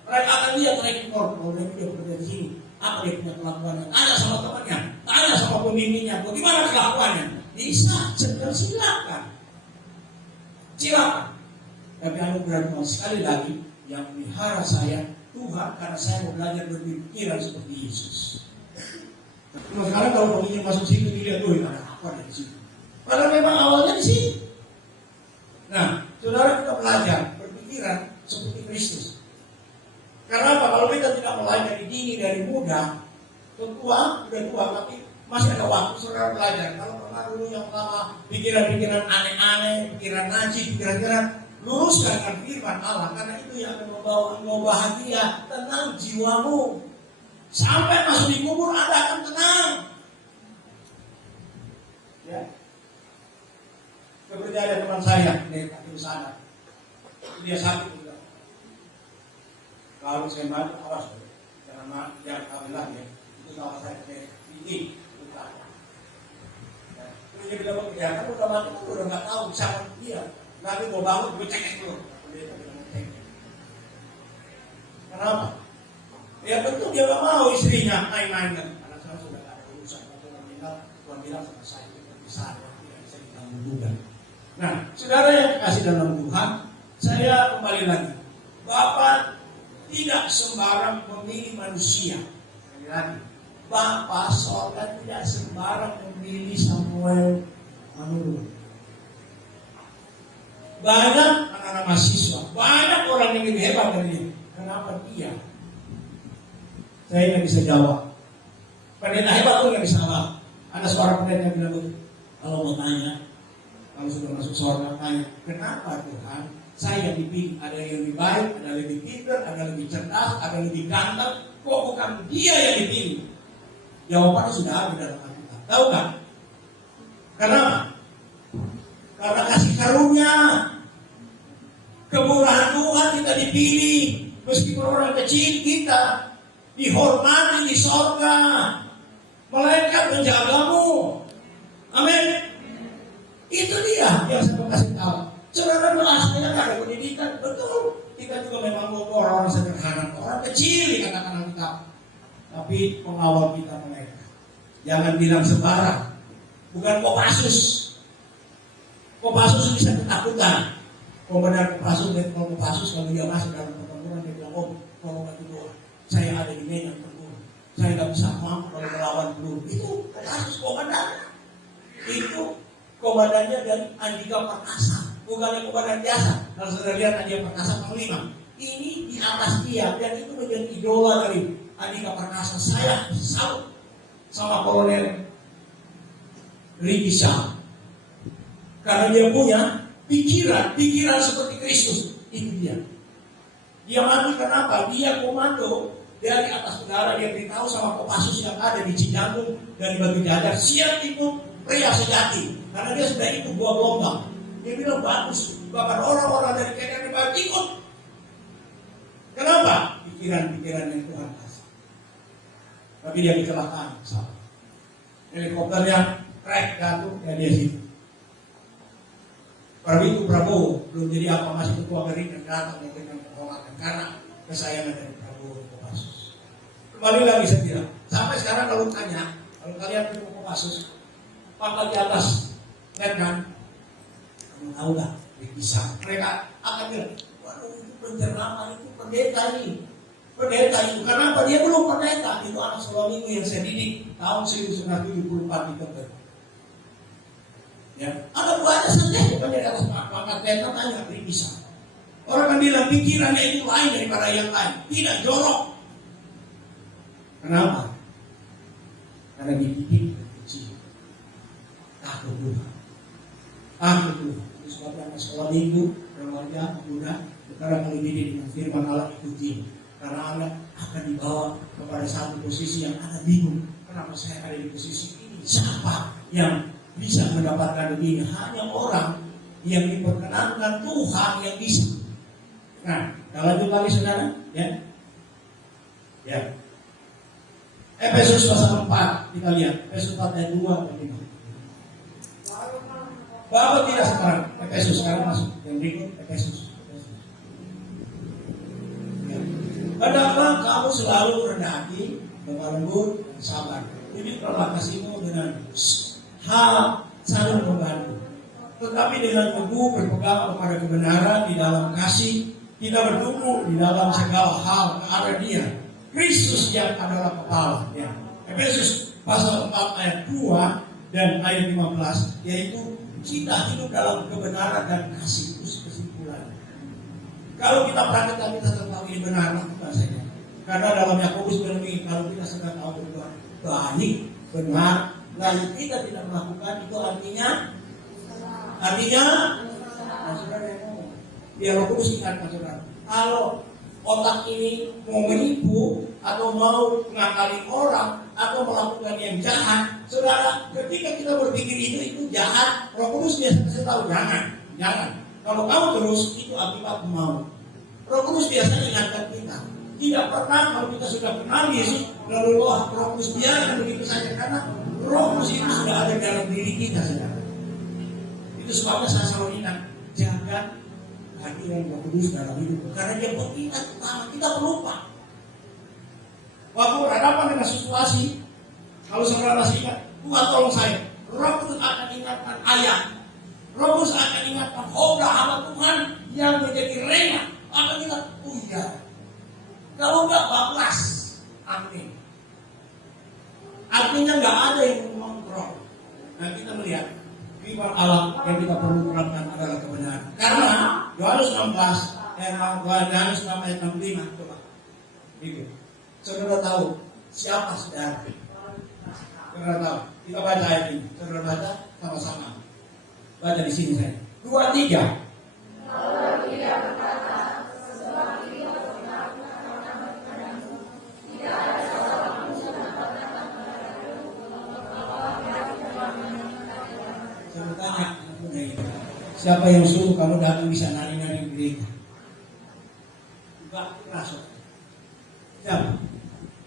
Mereka akan lihat rekor. Kalau dia bekerja di sini, apa dia punya kelakuannya? Tanya sama temannya, tanya sama pemimpinnya, bagaimana kelakuannya? Bisa, silakan. Silakan. Tapi anugerah Tuhan sekali lagi yang melihara saya Tuhan, karena saya mau belajar berpikiran seperti Yesus. Nah, sekarang kalau penginjil masuk situ dilihat tuh ada apa di situ. Padahal memang awalnya di sini. Nah, saudara kita belajar berpikiran seperti Kristus. Karena apa? Kalau kita tidak mulai dari dini, dari muda, udah tua, tapi Masih ada waktu saudara belajar. Kalau pernah dulu yang lama pikiran-pikiran aneh-aneh, pikiran najis, pikiran-pikiran, luruskan dengan firman Allah. Karena itu yang akan membawa engkau bahagia, tenang jiwamu. Sampai masuk di kubur Anda akan tenang. Ya. Seperti ada teman saya di sana. Dia sakit juga. Kalau saya mati, awas. Karena yang kami bilang ya, itu salah saya tinggi. Dia bilang, ya kan udah mati, kan udah nggak tahu bisa dia. Nanti mau bangun, gue cek dulu. Kenapa? Ya tentu dia nggak mau istrinya main-main kan. Karena saya sudah ada urusan. Tuhan bilang sama saya, kita bisa, tidak bisa ditanggung juga. Nah, saudara yang kasih dalam Tuhan, saya kembali lagi. Bapak tidak sembarang memilih manusia. Bapak sorga tidak sembarang memilih Samuel Manurung. Banyak anak-anak mahasiswa, banyak orang yang lebih hebat dari dia. Kenapa dia? Saya nggak bisa jawab. Pendeta hebat pun nggak bisa jawab. Ada suara pendeta yang bilang, kalau mau tanya, kalau sudah masuk surga tanya, kenapa Tuhan saya yang dipilih? Ada yang lebih baik, ada yang lebih pintar, ada yang lebih cerdas, ada yang lebih ganteng. Kok bukan dia yang dipilih? Jawabannya sudah ada dalam Alkitab. Tahu kan? Kenapa? Karena kasih karunia, kemurahan Tuhan kita dipilih. Meskipun orang kecil kita dihormati di sorga. Malaikat menjagamu. Amin. Itu dia yang saya kasih tahu. Saudara doa saya nggak ada pendidikan, betul. Kita juga memang orang sederhana, orang kecil dikatakan Alkitab. Tapi pengawal kita mereka. Jangan bilang sembarang. Bukan Kopassus. Kopassus bisa ketakutan. Komandan Kopassus dan Kopassus kalau dia masuk dalam pertempuran dia bilang, oh, kalau nggak doa, saya ada di medan tempur. Saya nggak bisa mampu kalau melawan peluru. Itu Kopassus komandan. Itu komandannya dari Andika Perkasa, bukannya komandan biasa. Kalau sudah lihat Andika Perkasa Panglima, ini di atas dia dan itu menjadi idola dari Andika Perkasa. Saya salut sama Kolonel Ricky Syah karena dia punya pikiran seperti Kristus. Itu dia. Dia mati kenapa? Dia komando dari atas udara. Dia beritahu sama Kopassus yang ada di Cijantung dan di Batu Jajar, siap itu pria sejati. Karena dia sudah itu buah gelombang. Dia bilang bagus. Bahkan orang-orang dari KDR ikut. Kenapa? Pikiran-pikiran yang Tuhan kasih. Tapi dia kecelakaan. Helikopternya crash jatuh ya dia situ. Pada itu Prabowo belum jadi apa, masih ketua Gerindra datang memberikan penghormatan karena kesayangan dari Prabowo Kopassus. Kembali lagi saya bilang, sampai sekarang kalau tanya, kalau kalian ketemu Kopassus, pangkat di atas, lihat kan, kamu tahu nggak? Bisa. Mereka akan bilang, waduh itu pencernaman, itu pendeta ini. Pendeta itu, kenapa dia belum pendeta? Itu anak sekolah minggu yang saya didik tahun 1974 di Tebet. Ya, ada banyak saja bukan dari atas pangkat pendeta tanya, bisa. Orang kan bilang pikirannya itu lain daripada yang lain, tidak jorok. Kenapa? Karena dididik kecil. Takut Tuhan. Takut Tuhan. Itu sebabnya anak sekolah minggu, remaja, muda, sekarang kalau dididik dengan firman Allah ikuti. Karena Anda akan dibawa kepada satu posisi yang Anda bingung. Kenapa saya ada di posisi ini? Siapa yang bisa mendapatkan ini? Hanya orang yang diperkenankan Tuhan yang bisa. Nah, kalau lanjut lagi saudara, ya. Ya. Efesus pasal 4 kita lihat. Efesus 4 ayat 2 dan 5. Bapak tidak sekarang. Efesus sekarang masuk. Yang berikut Efesus. Hendaklah kamu selalu rendah hati, lemah lembut, dan sabar. Didiklah kasihmu dengan hal saling membantu. Tetapi dengan teguh berpegang kepada kebenaran di dalam kasih, kita bertumbuh di dalam segala hal ke arah Dia, Kristus yang adalah kepala. Ya. Efesus pasal 4 ayat 2 dan ayat 15, yaitu kita hidup dalam kebenaran dan kasih. Itu kesimpulannya. Kalau kita praktekkan kita tahu ini benar, lakukan saja. Karena dalam Yakobus bilang kalau kita sedang tahu berbuat baik, benar, lalu kita tidak melakukan, itu artinya, nah, saudara yang ngomong, biar Roh Kudus ingatkan saudara, kalau otak ini mau menipu atau mau ngakali orang atau melakukan yang jahat, saudara, ketika kita berpikir itu jahat, Roh Kudus biasa kasih tahu jangan. Kalau kamu terus itu akibat mau. Roh Kudus biasa ingatkan kita. Tidak pernah kalau kita sudah kenal Yesus lalu Roh Kudus biarkan begitu saja, karena Roh Kudus itu sudah ada dalam diri kita, saudara. Itu sebabnya saya selalu ingat, jaga kehadiran Roh Kudus dalam hidup, karena dia pengingat utama, kita pelupa. Waktu berhadapan dengan situasi, kalau saudara masih ingat, Tuhan tolong saya, Roh Kudus akan ingatkan ayah, Roh Kudus akan ingatkan khotbah hamba Tuhan yang menjadi rema, akan kita, oh iya, kalau enggak bablas, amin. Artinya enggak ada yang mengontrol. Nah, kita melihat firman Allah yang kita perlu terapkan adalah kebenaran. Karena Yohanes 16 Yohanes 6 ayat 65, coba. Itu. Saudara tahu siapa saudara? Saudara tahu. Kita baca ayat ini. Saudara baca sama-sama. Baca di sini saya. 2, 3. Saya tanya, siapa yang suruh kamu datang bisa nari-nari di gereja? Bukan rasa. Siapa?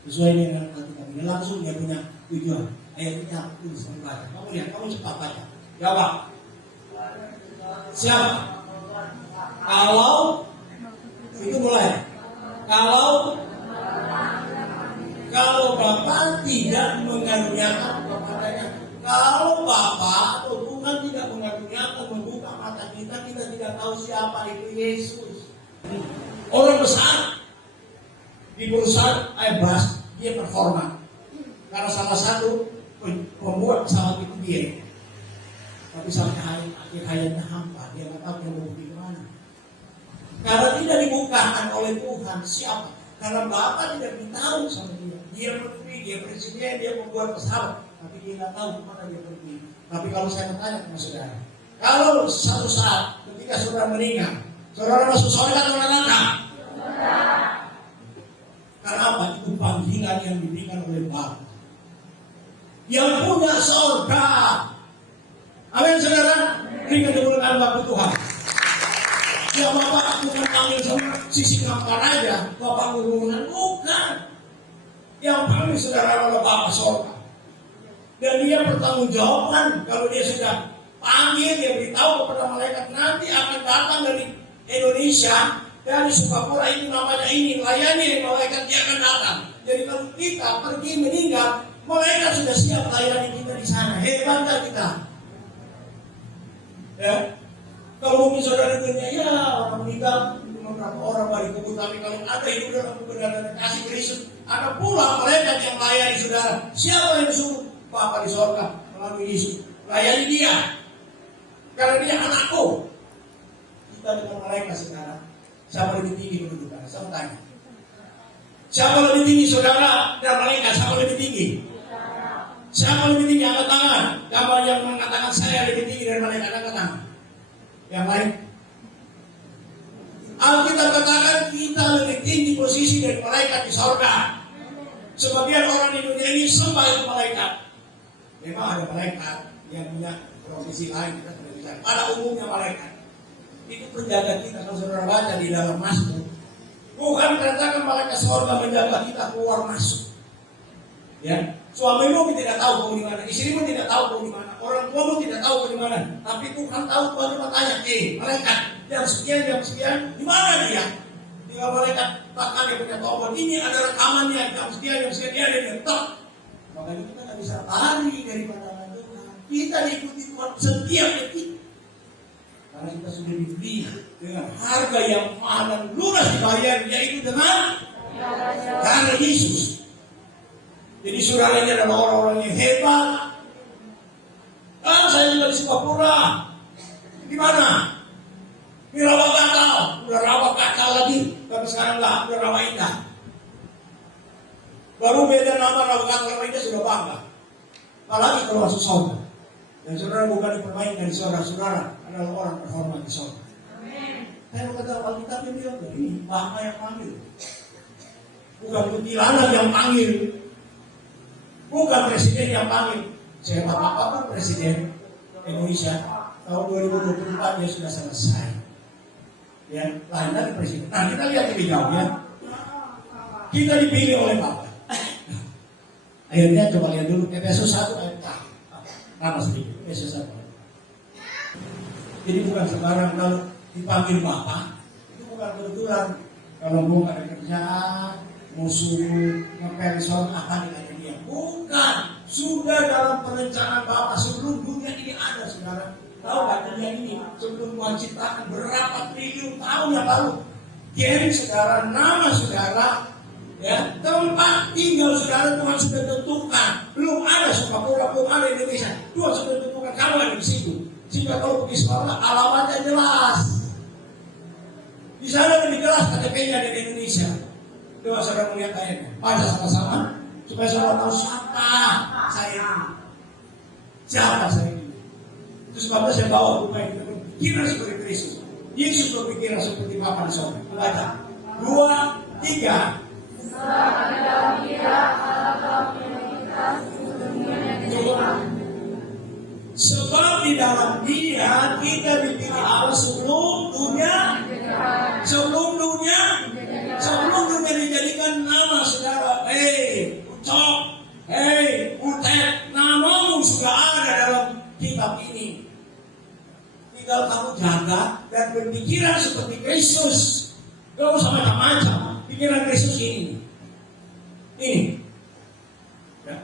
Sesuai dengan Alkitab. Langsung dia punya tujuan. Ayatnya tulis membaca. Kamu lihat, kamu cepat baca. Jawab. Siapa? Kalau itu mulai. Kalau Bapa tidak mengaruniakan kepadanya, kalau Bapa atau Tuhan tidak mengaruniakan membuka mata kita, kita tidak tahu siapa itu Yesus. Orang besar di perusahaan Airbus, dia performa karena salah satu pembuat pesawat itu dia. Tapi sampai akhir hayatnya hampa, dia nggak tahu dia mau pergi kemana. Karena tidak dibukakan oleh Tuhan siapa. Karena Bapa tidak beritahu sama dia. Dia menteri, dia presiden, dia membuat pesawat, tapi dia nggak tahu kemana dia pergi. Tapi kalau saya bertanya sama saudara, kalau satu saat ketika saudara meninggal, saudara masuk surga atau neraka? Karena apa? Itu panggilan yang diberikan oleh Bapa yang punya surga. Amin, saudara. Berikan kemuliaan bagi Tuhan. Ya Bapak bukan panggil sama sisi kampar aja, Bapak hubungan bukan. Yang panggil saudara adalah Bapak surga. Dan dia bertanggung jawaban kalau dia sudah panggil, dia beritahu kepada malaikat nanti akan datang dari Indonesia, dari Sukapura itu namanya ini, layani malaikat dia akan datang. Jadi kalau kita pergi meninggal, malaikat sudah siap layani kita di sana. Hebat kan kita? Ya, kalau mungkin saudara dengar ya orang meninggal beberapa orang balik kubur, tapi kalau ada hidup dalam kebenaran kasih Kristus, ada pula malaikat yang layani saudara. Siapa yang suruh? Bapa di sorga melalui Yesus. Layani dia, karena dia anakku. Kita dengan malaikat sekarang, siapa lebih tinggi kedudukan? Saya tanya. Siapa lebih tinggi saudara dan malaikat? Siapa lebih tinggi? Siapa lebih tinggi? Angkat tangan. Gambar yang mengatakan saya lebih tinggi dari malaikat, angkat tangan. Yang lain. Alkitab katakan kita lebih tinggi posisi dari malaikat di sorga. Sebagian orang di dunia ini sembah itu malaikat. Memang ada malaikat yang punya profesi lain, kita tidak bicara. Pada umumnya malaikat itu penjaga kita. Kalau saudara baca di dalam Mazmur, Tuhan katakan malaikat sorga menjaga kita keluar masuk. Ya, suamimu tidak tahu kau di mana, istrimu tidak tahu kau di mana, orang tuamu tidak tahu kau di mana. Tapi Tuhan tahu. Tuhan cuma tanya, malaikat jam sekian, di mana dia? Tinggal malaikat bahkan dia punya tombol. Ini ada rekamannya jam sekian dia ada nyetok. Makanya kita tidak bisa lari dari pandangan Tuhan. Kita diikuti Tuhan setiap detik. Karena kita sudah dibeli dengan harga yang mahal dan lunas dibayar, yaitu dengan darah Yesus. Jadi saudaranya adalah orang-orang yang hebat. Saya juga di Sukapura. Di mana? Di Rawa Gatal. Udah Rawa Gatal lagi. Tapi sekarang enggak, udah Rawa Indah. Baru beda nama Rawa Gatal, Rawa Indah sudah bangga. apalagi kalau masuk surga. Dan saudara bukan dipermainkan di saudara-saudara adalah orang terhormat di surga. Saya kata Alkitab yang bilang ini Bapa yang panggil, bukan kuntilanak yang panggil, bukan presiden yang panggil. Saya Bapak presiden Indonesia tahun 2024 dia sudah selesai. Ya, lain dari presiden. Nah, kita lihat lebih jauh ya. Kita dipilih oleh Bapak. Akhirnya coba lihat dulu Efesus 1 ayat 4. Lama sedikit, Efesus 1. Jadi bukan sekarang kalau dipanggil Bapak, itu bukan kebetulan. Kalau mau ada kerjaan, musuh, ngeperson akan dengan dia. Bukan, sudah dalam perencanaan Bapak sebelum dunia ini ada, saudara. Tahu nggak dunia ini sebelum Tuhan ciptakan berapa triliun tahun yang lalu? Jadi saudara, nama saudara, ya, tempat tinggal saudara Tuhan sudah tentukan. Belum ada Singapura, belum ada Indonesia. Tuhan sudah tentukan kamu ada di situ. Sehingga kalau pergi sekolah alamatnya jelas. Di sana lebih jelas KTP-nya dari Indonesia. Coba saudara melihat ayatnya. Baca sama-sama supaya saudara tahu siapa saya ini. Siapa saya ini. Itu sebabnya saya bawa rumah ini berpikiran seperti Kristus. Yesus berpikiran seperti Bapa di sorga. Baca 2, 3. Sebab di dalam Dia kita dipilih Allah sebelum dunia dijadikan nama saudara. Ucok, Utet, namamu sudah ada dalam kitab ini. Tinggal kamu jaga dan berpikiran seperti Kristus. Gak usah macam-macam. Pikiran Kristus ini. Ya.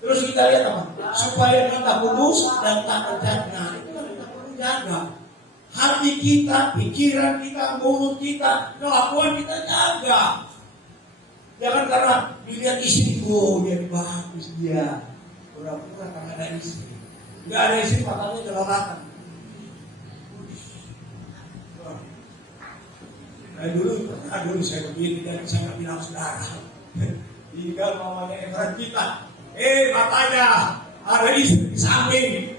Terus kita lihat apa? Supaya kita kudus dan tak terjadi. Nah, itu yang kita perlu jaga. Hati kita, pikiran kita, mulut kita, kelakuan kita jaga. Jangan karena dilihat istri, dia bagus dia. Pura-pura karena ada istri. Gak ada istri, matanya keloratan. Dulu saya begini dan saya nggak bilang saudara. Tinggal mamanya Efrat kita. Matanya ada istri di samping.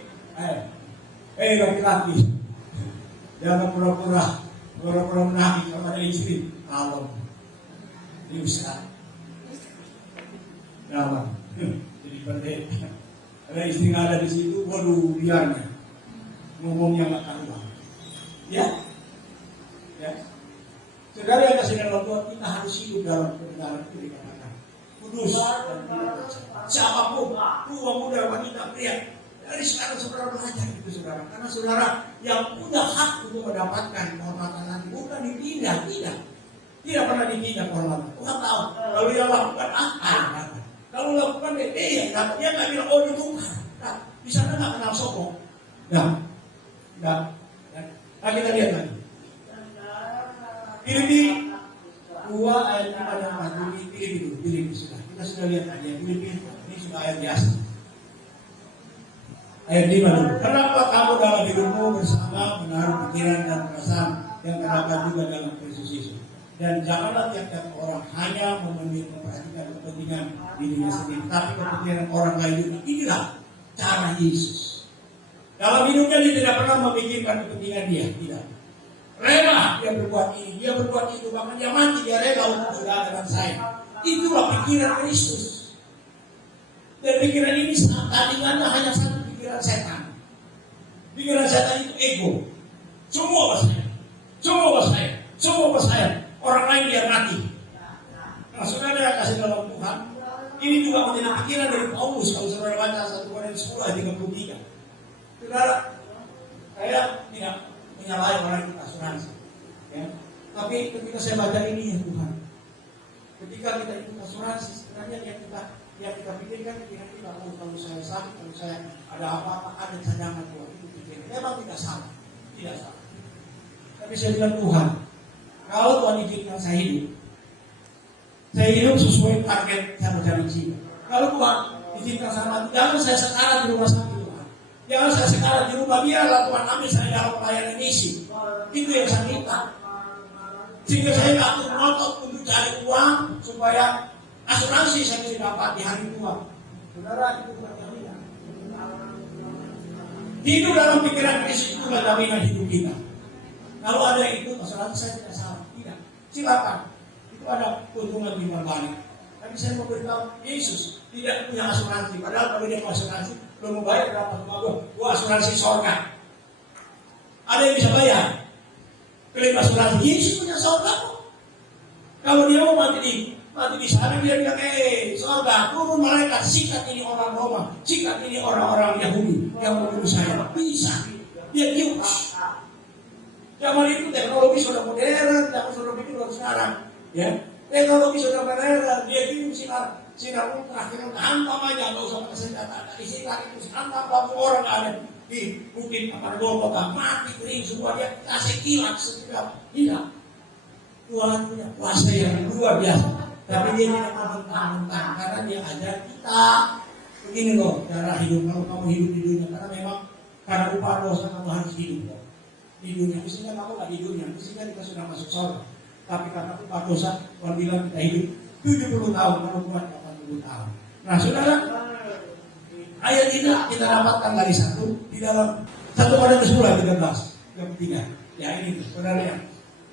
Laki-laki. Jangan pura-pura menangis sama ada istri. Kalau ini Ustaz. Jangan. Jadi pendeta. Ada istri nggak ada di situ, waduh biarnya. Ngomongnya nggak karuan. Ya. Saudara yang kasih dalam Tuhan, kita harus hidup dalam kebenaran itu dikatakan kudus dan tidak bercacat. Siapapun, tua, muda, wanita, pria, dari sekarang saudara belajar itu saudara. Karena saudara yang punya hak untuk mendapatkan kehormatan nanti bukan dipindah, tidak pernah dipindah kehormatan. Tuhan tahu kalau dia lakukan apa, kalau lakukan yang dapat dia nggak bilang ditukar. Nah, di sana nggak kenal sokong. Nah, kita lihat lagi. Filipi 2 ayat 5 dan 4. Filipi sudah. Kita sudah lihat tadi. Filipi ini sudah ayat biasa. Ayat 5 dulu. Kenapa kamu dalam hidupmu bersama menaruh pikiran dan perasaan yang terdapat juga dalam Kristus Yesus. Dan janganlah tiap-tiap orang hanya memperhatikan kepentingan dirinya sendiri, tapi kepentingan orang lain juga. Inilah cara Yesus. Dalam hidupnya dia tidak pernah memikirkan kepentingan dia, tidak. Rela dia berbuat ini, dia berbuat itu, bahkan dia mati, dia rela untuk saudara dan saya. Itulah pikiran Kristus. Dan pikiran ini tandingannya hanya satu, pikiran setan. Pikiran setan itu ego. Semua saya. Orang lain dia mati. Nah, saudara yang kasih dalam Tuhan, ini juga menjadi pikiran dari Paulus. Kalau saudara baca 1 Korintus 10 ayat 33. Saudara, saya tidak menyalahi orang itu asuransi, ya. Tapi ketika saya baca ini ya Tuhan, ketika kita ikut asuransi, sebenarnya yang kita pikirkan kira-kira kalau saya sakit, kalau saya ada apa-apa, ada cadangan Tuhan itu pikiran. Memang tidak salah. Tapi saya bilang Tuhan, kalau Tuhan izinkan saya hidup sesuai target saya mencari jiwa. Kalau Tuhan izinkan saya mati, jangan saya sekarang di rumah sakit. Jangan saya sekarang di rumah, biarlah Tuhan ambil saya dalam pelayanan misi. Itu yang saya minta. Sehingga saya nggak ngotot untuk cari uang supaya asuransi saya bisa dapat di hari tua. Saudara, itu bukan jaminan. Hidup dalam pikiran Kristus itu jaminan hidup kita. Kalau ada itu, masalah saya tidak salah. Tidak. Silakan. Itu ada keuntungan di banyak. Tapi saya mau beritahu, Yesus tidak punya asuransi. Padahal kalau dia mau asuransi, belum mau bayar berapa gua asuransi sorga. Ada yang bisa bayar? Klaim asuransi. Yesus punya sorga kok. Kalau dia mau mati di sana, dia bilang, sorga, turun malaikat, sikat ini orang Roma, sikat ini orang-orang Yahudi yang membunuh saya. Bisa. Dia tiup. Zaman itu teknologi sudah modern, zaman sudah bikin baru sekarang. Ya, teknologi sudah modern, dia tiup sinar ultra, hantam aja, nggak usah pakai senjata. Di sinar itu hantam langsung orang ada di bukit apa kota mati kering semua, dia kasih kilat setiap. Tidak. Tuhan punya kuasa yang luar biasa. Tapi dia tidak mentang-mentang karena dia ajar kita. Begini loh, cara hidup kalau kamu hidup di dunia, karena memang karena upah dosa kamu harus hidup loh. Di dunia, mestinya kamu nggak di dunia, mestinya kita sudah masuk surga. Tapi karena upah dosa, kalau bilang kita hidup 70 tahun, kalau buat 80 tahun. Nah, saudara, ayat ini kita dapatkan dari satu di dalam 1 Korintus 10:13 yang ketiga. Ya ini, saudara ya.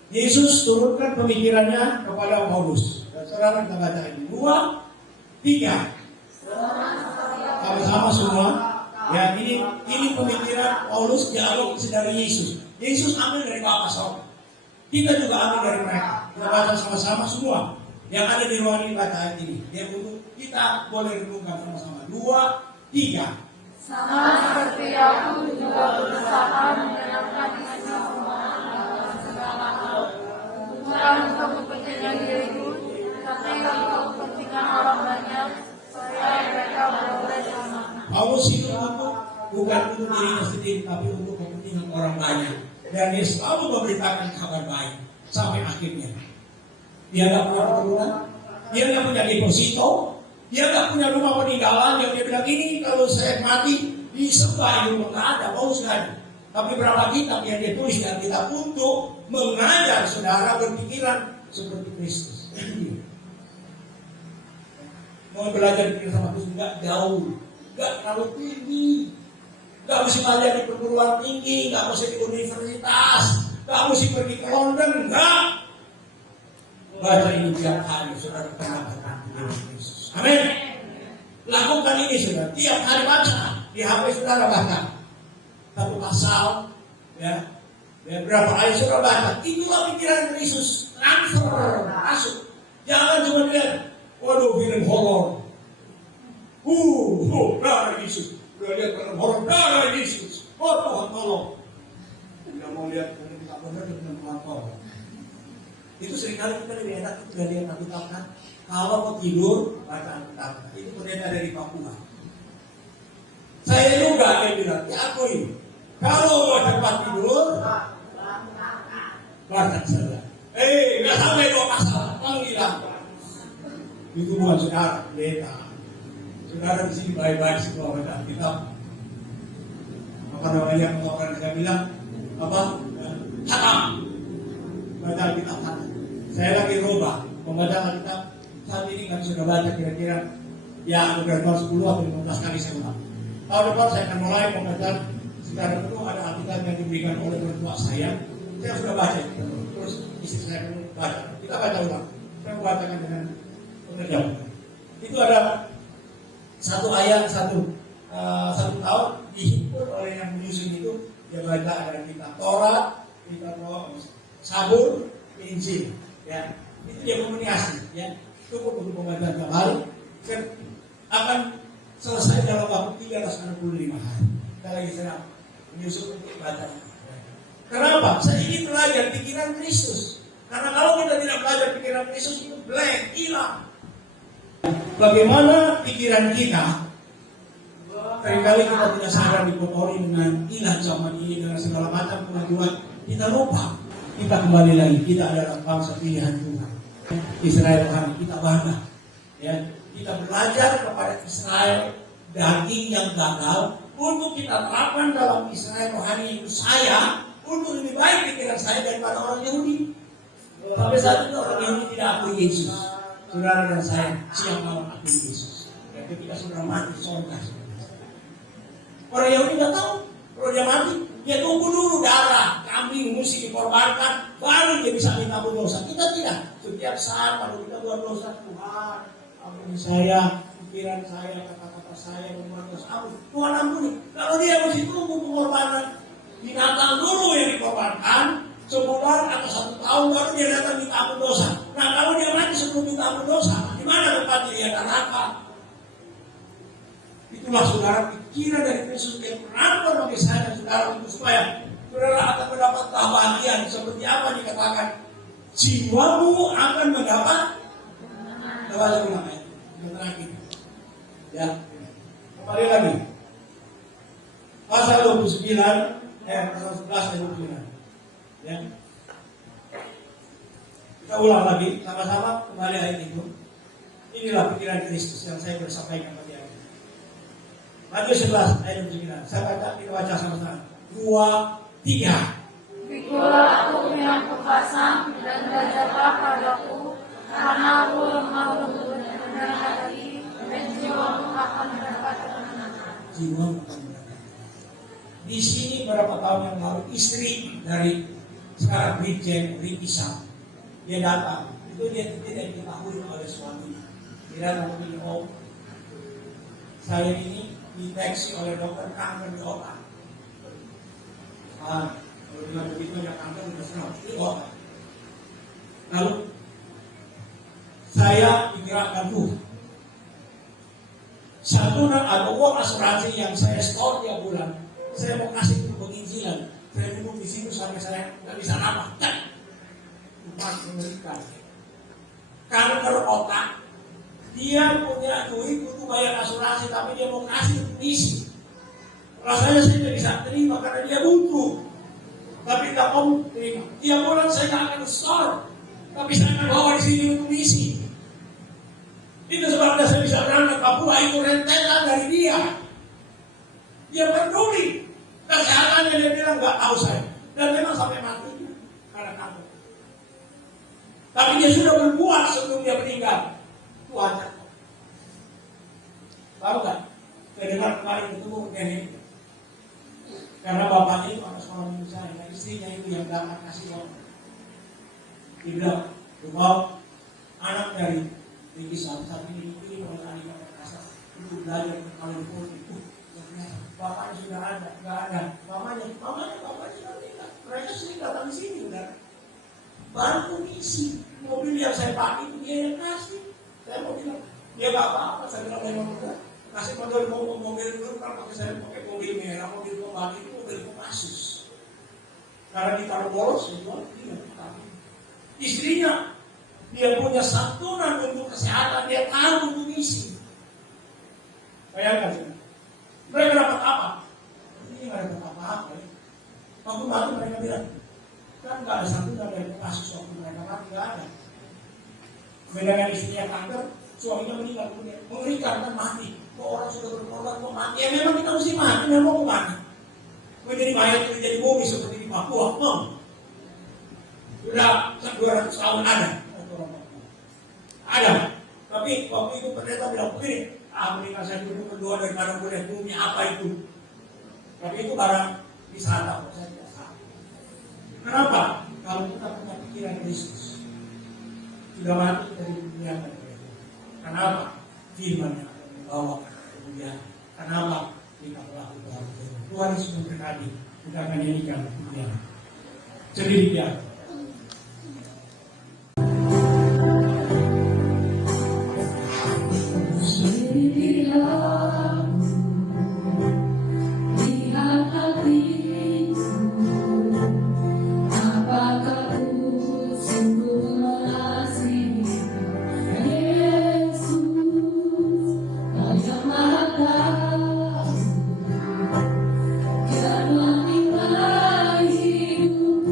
Yesus turunkan pemikirannya kepada Paulus. Dan saudara kita baca ini 2, 3. Sama-sama semua. Ya ini pemikiran Paulus dialog dari Yesus. Yesus ambil dari Bapa Sorga. Kita juga ambil dari mereka. Kita baca sama-sama semua. Yang ada di ruangan ini baca ayat ini. Dia untuk kita boleh renungkan sama-sama. 2, 3. Sama seperti aku juga berusaha menyenangkan isi semua dalam segala hal. Bukan untuk kepentingan diriku, tapi untuk kepentingan orang banyak, supaya mereka beroleh sama. Paulus itu bukan untuk dirinya sendiri, tapi untuk kepentingan orang banyak. Dan dia selalu memberitakan kabar baik sampai akhirnya. Dia tidak punya keturunan, dia tidak punya deposito, dia tidak punya rumah peninggalan yang dia bilang ini kalau saya mati disembah itu nggak ada, Paulus nggak ada. Tapi berapa kitab yang dia tulis dan kitab untuk mengajar saudara berpikiran seperti Kristus. Mau belajar pikir sama Kristus nggak jauh, nggak terlalu tinggi. Gak mesti belajar di perguruan tinggi, gak mesti di universitas, gak mesti pergi ke London, enggak. Baca ini tiap hari, saudara pernah berkata Yesus. Amin. Lakukan ini saudara, tiap hari baca di HP saudara baca. Satu pasal, ya berapa ayat saudara baca. Itulah pikiran Yesus, transfer, masuk. Jangan cuma lihat, waduh film horor. Darah Yesus. Udah lihat film horor, darah Yesus. Oh Tuhan tolong. Tidak mau lihat film tak benar dengan Tuhan tolong. Itu seringkali kita lebih enak itu dari yang Alkitab kan. Kalau mau tidur baca Alkitab. Itu pendeta dari Papua. Saya juga dia bilang, diakui. Kalau tempat tidur baca saja. Nggak sampai 2 pasal, panggilan. Itu bukan saudara, pendeta. Saudara di sini baik-baik sih kalau baca Alkitab. Apa namanya orang saya bilang apa? Hatam. Baca Alkitab hatam. Saya lagi robah membaca Alkitab. Saat ini kami sudah baca kira-kira ya udah tahun 10 atau 15 kali saya ulang. Tahun depan saya akan mulai membaca secara penuh. Ada Alkitab yang diberikan oleh mertua saya. Saya sudah baca terus istri saya pun baca. Kita baca ulang. Saya membacakan dengan pengerjaan. Itu ada satu ayat satu tahun dihimpun oleh yang menyusun itu. Dia baca ada kitab Taurat, kitab Sabur, Injil. Ya, itu dia komunikasi. Ya, cukup untuk pembacaan tiap hari. Akan selesai dalam waktu 365 hari. Kita lagi sedang menyusun untuk baca. Kenapa? Saya ingin belajar pikiran Kristus. Karena kalau kita tidak belajar pikiran Kristus itu blank, hilang. Bagaimana pikiran kita? Seringkali kita tidak sadar dikotori dengan ilah zaman ini dengan segala macam pengajuan. Kita lupa. Kita kembali lagi. Kita adalah bangsa pilihan Tuhan. Israel kami. Kita bangga. Ya, kita belajar kepada Israel daging yang gagal untuk kita terapkan dalam Israel rohani itu saya untuk lebih baik pikiran saya daripada orang Yahudi. Sampai saat itu orang Yahudi tidak akui Yesus. Saudara dan saya siang malam akui Yesus. Dan ketika sudah mati surga. Orang Yahudi tidak tahu Kalau dia mati, dia tunggu dulu darah kambing mesti dikorbankan, baru dia bisa minta ampun dosa. Kita tidak. Setiap saat kalau kita buat dosa, Tuhan ampuni saya, pikiran saya, kata-kata saya, membuat dosa ampun. Tuhan ampuni. Kalau dia mesti tunggu pengorbanan binatang dulu yang dikorbankan, sebulan atau 1 tahun baru dia datang minta ampun dosa. Nah kalau dia mati sebelum minta ampun dosa, di mana tempatnya dia neraka? Itulah saudara pikiran dari Kristus yang merangkul bagi saya dan saudara untuk supaya saudara akan mendapat kebahagiaan seperti apa dikatakan, jiwamu akan mendapat kebahagiaan ulang yang terakhir. Ya, kembali lagi pasal 29 pasal 11 dan 29. Ya, kita ulang lagi sama-sama kembali ayat itu. Inilah pikiran Kristus yang saya bersampaikan tadi. Matius 11 ayat 29. Kita baca sama-sama. 2, 3. Pikulah aku yang kepasang dan belajarlah padaku, karena aku lemah lembut dan rendah hati, dan jiwamu akan mendapat ketenangan. Jiwamu akan mendapat. Di sini beberapa tahun yang lalu istri dari sekarang Brigjen Ricky Sam, dia datang. Itu dia tidak diketahui oleh suami. Dia mau minum. Saya ini dideteksi oleh dokter kanker di otak. Kalau dengan begitu ada kanker di otak. Lalu saya digerakkan santunan atau uang asuransi yang saya store tiap bulan, saya mau kasih untuk penginjilan. Saya duduk di situ sampai saya nggak bisa nafas. Cuma mengerikan. Kanker otak. Dia punya duit untuk bayar asuransi, tapi dia mau kasih misi. Rasanya saya tidak bisa terima karena dia butuh, tapi tidak mau terima. Dia bilang saya tidak akan store, tapi saya akan bawa di sini untuk misi. Itu sebabnya saya bisa berangkat Papua, itu rentetan dari dia. Dia peduli kesehatannya, dia bilang nggak tahu saya, dan memang sampai mati karena kanker. Tapi dia sudah berbuat sebelum dia meninggal. Tuhan, tahu kan? Saya dengar kemarin ketemu begini, karena bapaknya itu anak sekolah minggu saya, nah istrinya itu yang dapat kasih uang. Dia bilang, bahwa anak dari Ricky Sam saat ini oleh ahli kasar untuk belajar ke California. Bapaknya sudah ada, nggak ada. Mamanya sudah tidak. Mereka sering datang di sini, udah. Baru misi mobil yang saya pakai itu dia yang kasih. Saya mau bilang, dia gak apa-apa, saya bilang memang udah kasih mobil dulu, kalau saya pakai mobil merah, mobil kembali itu mobil Kopassus. Karena ditaruh bolos, itu tidak. Istrinya, dia punya santunan untuk kesehatan, dia tahu untuk misi. Bayangkan sih, mereka dapat apa? Ini gak dapat apa-apa. Waktu mati mereka bilang, kan gak ada santunan dari Kopassus waktu mereka mati, gak ada. Bedakan istrinya kanker, suaminya meninggal kemudian mengerikan kan mati. Orang sudah berkorban kok mati. Ya memang kita mesti mati, memang mau mati. Menjadi mayat, jadi bumi seperti di Papua. Sudah 200 tahun ada. Tapi waktu itu pendeta bilang begini, mendingan saya dulu berdoa daripada boleh bumi apa itu. Tapi itu barang wisata, saya tidak tahu. Kenapa? Kalau kita punya pikiran Kristus, sudah mati dari dunia dan kenapa firman yang akan membawa kemudian kenapa kita melakukan Tuhan Yesus memberkati kita akan nyanyikan kemudian sendiri dia. Hidupku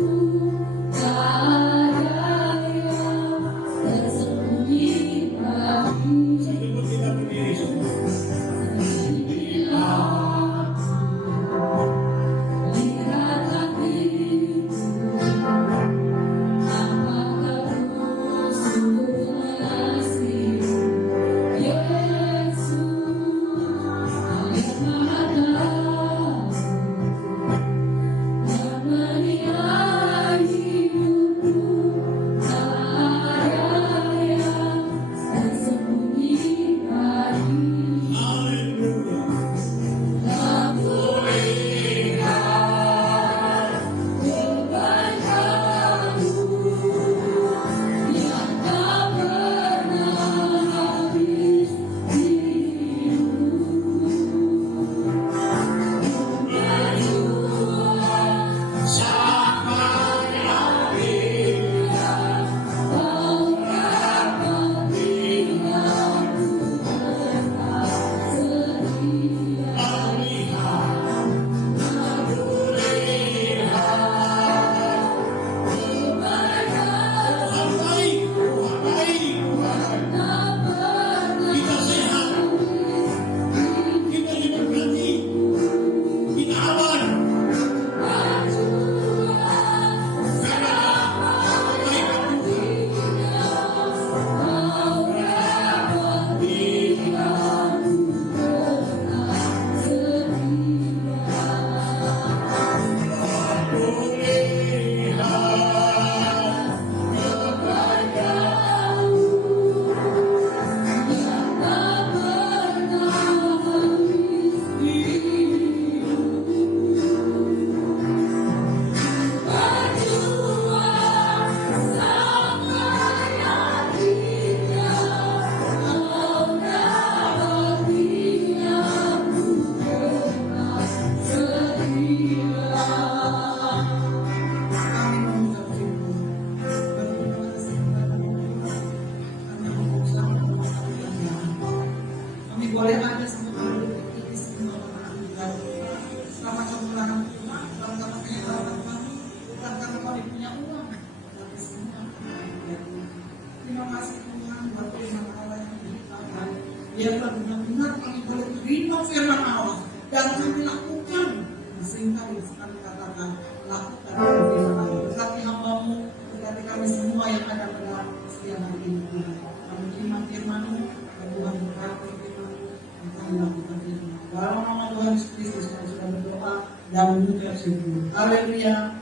biarlah benar-benar kami boleh terima firman Allah dan kami lakukan. Sehingga sekali katakan lakukan firman Allah. Berkati hamba-Mu, berkati kami semua yang ada pada setiap hari ini Tuhan. Kami terima firman-Mu, dan Tuhan berkati firman-Mu, dan kami lakukan firman-Mu. Dalam nama Tuhan Yesus Kristus kami sudah berdoa dan mengucap syukur. Haleluya.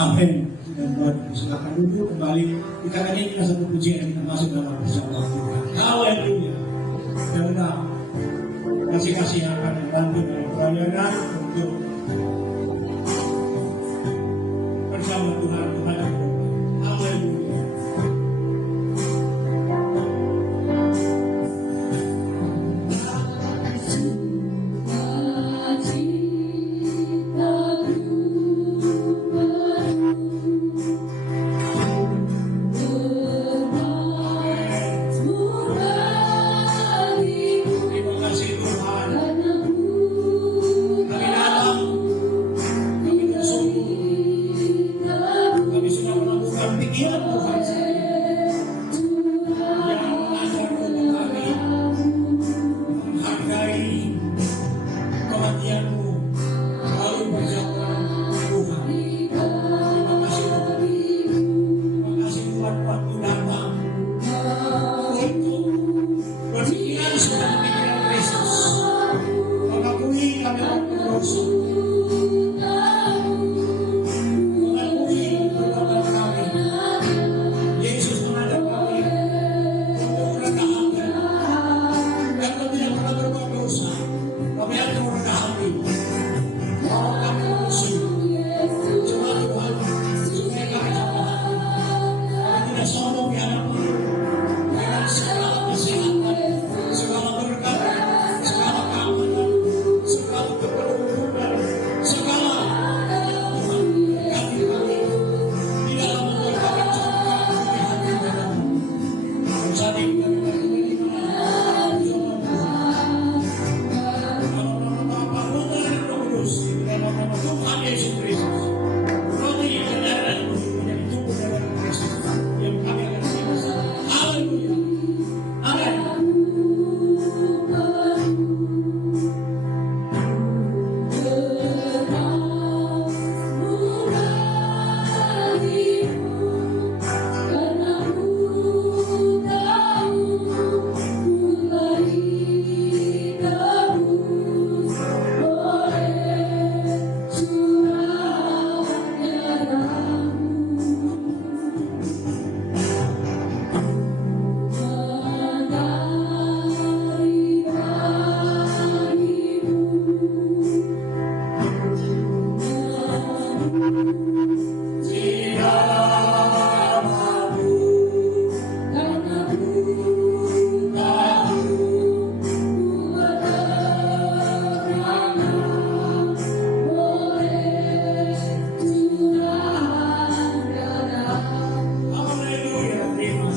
Amin. Dan Tuhan silakan duduk kembali. Kita akan nyanyikan satu pujian kita masuk dalam perjamuan Tuhan. Haleluya. Karena kasih-kasih yang akan membantu dalam pelayanan untuk bersama Tuhan kepada kita. Haleluya. Terima kasih Tuhan. Kami datang, kami bersungguh, kami sudah melakukan pikiran Tuhan yang mengajar untuk kami menghargai kematian-Mu melalui perjamuan Tuhan. Terima kasih Tuhan. Terima kasih Tuhan waktu datang untuk berpikiran sudah pikiran Kristus. Mengakui kami berdosa. Mengakui perbuatan kami. Yesus menghadap kami untuk merendah hati. Dan kami tidak pernah berbuat dosa. Kami akan merendah hati. Bahwa kami musuh. Cuma Tuhan, supaya kami dapat hati. Kami tidak sombong di hadapan. Dengan segala kesehatan, segala berkat, segala keamanan, segala kepedulian, segala Tuhan kasih kami di dalam membuat kami cocok di hati padamu. Dan saat ini kami menerima firman Tuhan. Dalam nama Bapa, Putra dan Roh Kudus, di dalam nama Tuhan Yesus Kristus. Roti dan darah yang menjadi tubuh dan darah Kristus yang kami akan terima sekarang. Haleluya. Amin. Haleluya. Terima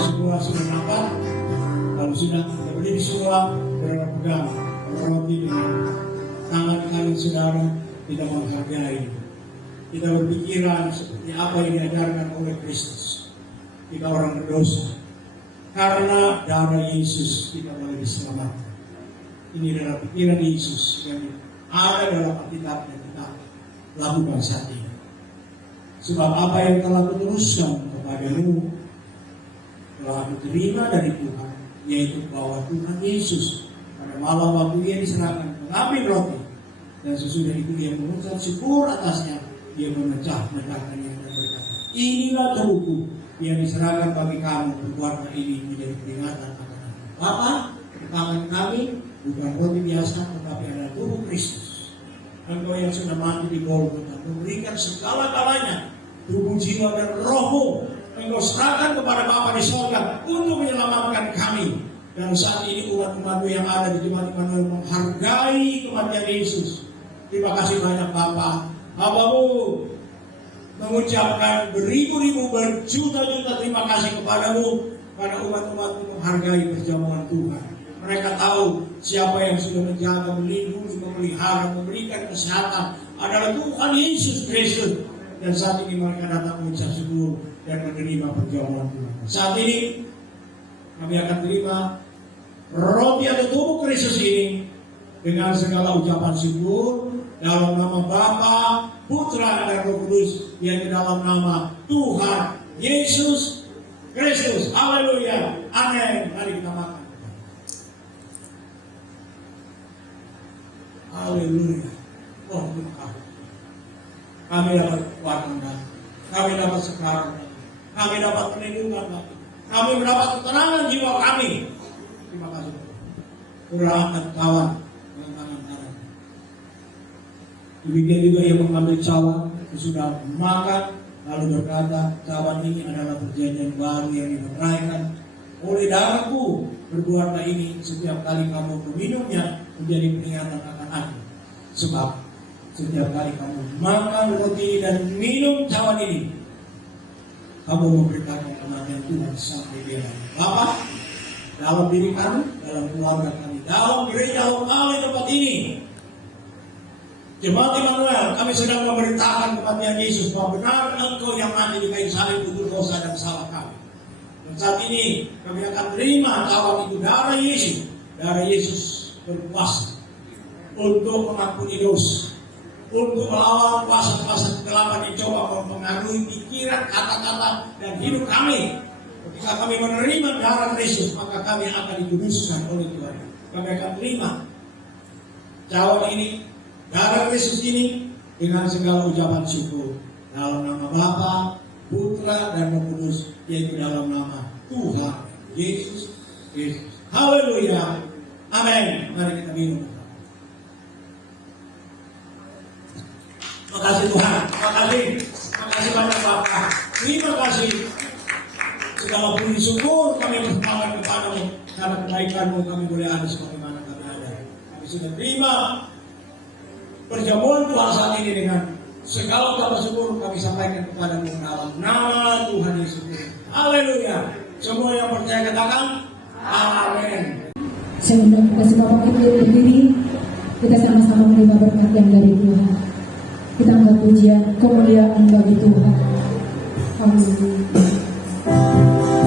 Semua sudah nampak. Kalau sudah kita berdiri semua, berpegang roti dengan tangan kanan saudara, kita menghargai. Kita berpikiran seperti apa yang diajarkan oleh Kristus. Kita orang berdosa. Karena darah Yesus kita boleh diselamatkan. Ini adalah pikiran Yesus yang ada dalam Alkitab yang kita lakukan saat ini. Sebab apa yang telah kuteruskan kepadamu telah aku terima dari Tuhan, yaitu bahwa Tuhan Yesus pada malam waktu Ia diserahkan mengambil roti, dan sesudah itu Ia mengucap syukur atasnya, Ia memecah-mecahkannya dan berkata, inilah tubuhku yang diserahkan bagi kamu, perbuatlah ini menjadi peringatan akan aku. Bapa, tangan kami bukan roti biasa, tetapi adalah tubuh Kristus. Engkau yang sudah mati di Golgota, memberikan segala-galanya, tubuh, jiwa, dan rohmu. Engkau serahkan kepada Bapa di sorga untuk menyelamatkan kami. Dan saat ini umat-umatmu yang ada di Jemaat Immanuel menghargai kematian Yesus. Terima kasih banyak Bapa. Hambamu mengucapkan beribu-ribu, berjuta-juta terima kasih kepadamu karena umat-umatmu menghargai perjamuan Tuhan. Mereka tahu siapa yang sudah menjaga, melindungi, memelihara, memberikan kesehatan adalah Tuhan Yesus Kristus. Dan saat ini mereka datang mengucap syukur dan menerima perjamuan Tuhan. Saat ini kami akan terima roti atau tubuh Kristus ini dengan segala ucapan syukur dalam nama Bapa, Putra, dan Roh Kudus, yang di dalam nama Tuhan Yesus Kristus. Haleluya. Amin. Mari kita makan. Haleluya. Oh, terima kasih. Kami dapat kekuatan, kami dapat sekarang, kami dapat perlindungan, kami mendapat ketenangan jiwa kami. Terima kasih. Kurangkan kawan dengan tangan kanan. Demikian juga yang mengambil cawan, sudah makan, lalu berkata, cawan ini adalah perjanjian baru yang diperaikan oleh darahku. Berbuatlah ini setiap kali kamu meminumnya menjadi peringatan akan aku. Sebab setiap kali kamu makan roti ini dan minum cawan ini, kamu memberitakan kematian Tuhan sampai dia datang. Bapak, dalam diri kami, dalam keluarga kami, dalam gereja lokal di tempat ini, Jemaat Immanuel, kami sedang memberitakan kematian Yesus bahwa benar Engkau yang mati di kayu salib untuk dosa dan salah kami. Dan saat ini kami akan terima cawan itu, darah Yesus berkuasa untuk mengampuni dosa, untuk melawan kuasa-kuasa kegelapan yang coba mempengaruhi pikiran, kata-kata, dan hidup kami. Ketika kami menerima darah Kristus, maka kami akan dikuduskan oleh Tuhan. Kami akan terima cawan ini, darah Kristus ini, dengan segala ucapan syukur dalam nama Bapa, Putra, dan Roh Kudus, yaitu dalam nama Tuhan Yesus Kristus. Haleluya. Amin. Mari kita minum. Terima kasih Tuhan. Terima kasih banyak Bapak. Terima kasih. Segala puji syukur kami bersemangat kepadamu karena kebaikanmu kami boleh ada sebagaimana kami ada. Kami sudah terima perjamuan Tuhan saat ini dengan segala ucapan syukur kami sampaikan kepadamu dalam nama Tuhan Yesus Kristus. Haleluya. Semua yang percaya katakan amin. Saya undang kita semua berdiri, kita sama-sama menerima berkat yang dari Tuhan. Kita angkat pujian, kemuliaan bagi Tuhan. Haleluya. Tuhan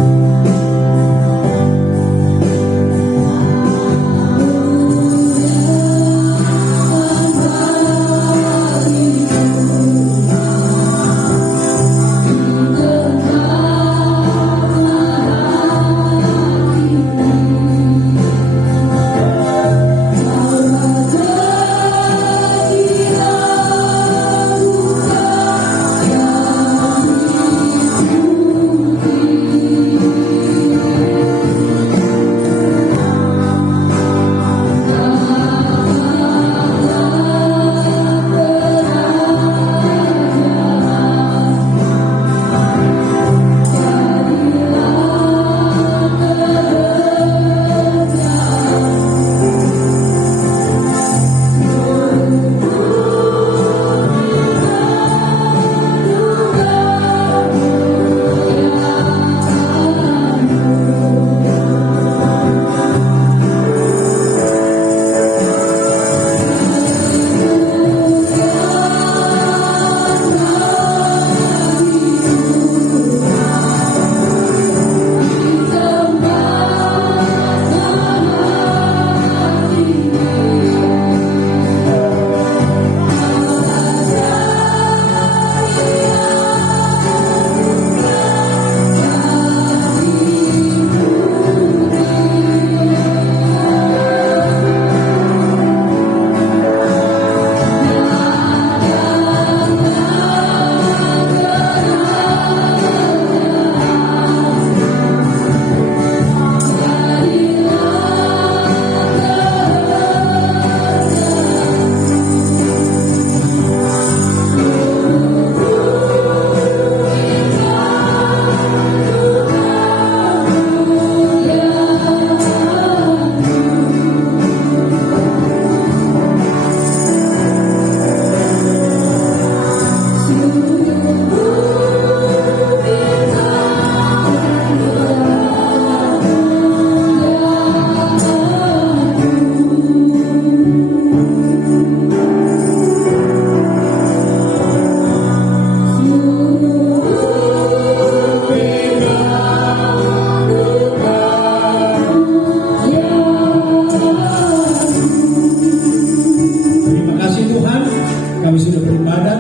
kami sudah beribadah,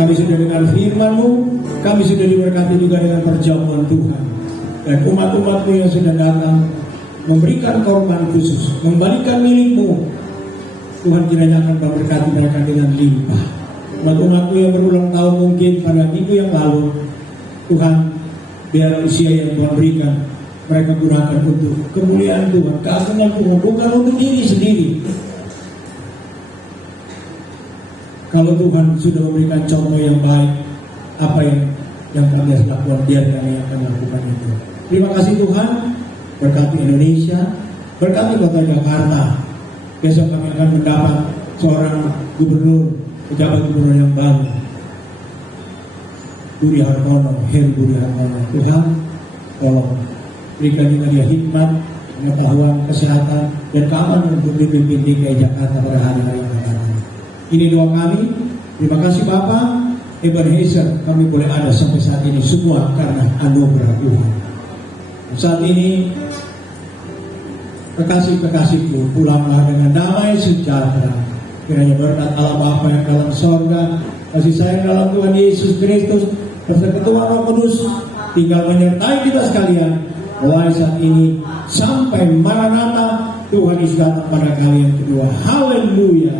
kami sudah dengar firman-Mu, kami sudah diberkati juga dengan perjamuan Tuhan. Dan umat-umat-Mu yang sudah datang memberikan korban khusus, membalikan milik-Mu, Tuhan kiranya akan memberkati mereka dengan limpah. Umat-umat-Mu yang berulang tahun mungkin pada minggu yang lalu, Tuhan, biar usia yang Tuhan berikan mereka gunakan untuk kemuliaan Tuhan, keagungan Tuhan, bukan untuk diri sendiri. Kalau Tuhan sudah memberikan contoh yang baik, apa yang kami harus lakukan, biar kami akan lakukan itu. Terima kasih Tuhan, berkati Indonesia, berkati kota Jakarta. Besok kami akan mendapat seorang gubernur, pejabat gubernur yang baru, Budi Hartono, Heru Budi Hartono. Tuhan, tolong berikan juga dia hikmat, pengetahuan, kesehatan, dan keamanan untuk memimpin DKI Jakarta pada hari-hari yang akan datang. Ini doa kami. Terima kasih Bapak Ebenezer, kami boleh ada sampai saat ini semua karena anugerah Tuhan. Saat ini kekasih-kekasihku, pulanglah dengan damai sejahtera. Kiranya berkat Allah Bapa yang dalam sorga, kasih sayang dalam Tuhan Yesus Kristus, persekutuan Roh Kudus tinggal menyertai kita sekalian mulai saat ini sampai Maranatha. Tuhan Yesus datang pada kali yang kedua. Haleluya.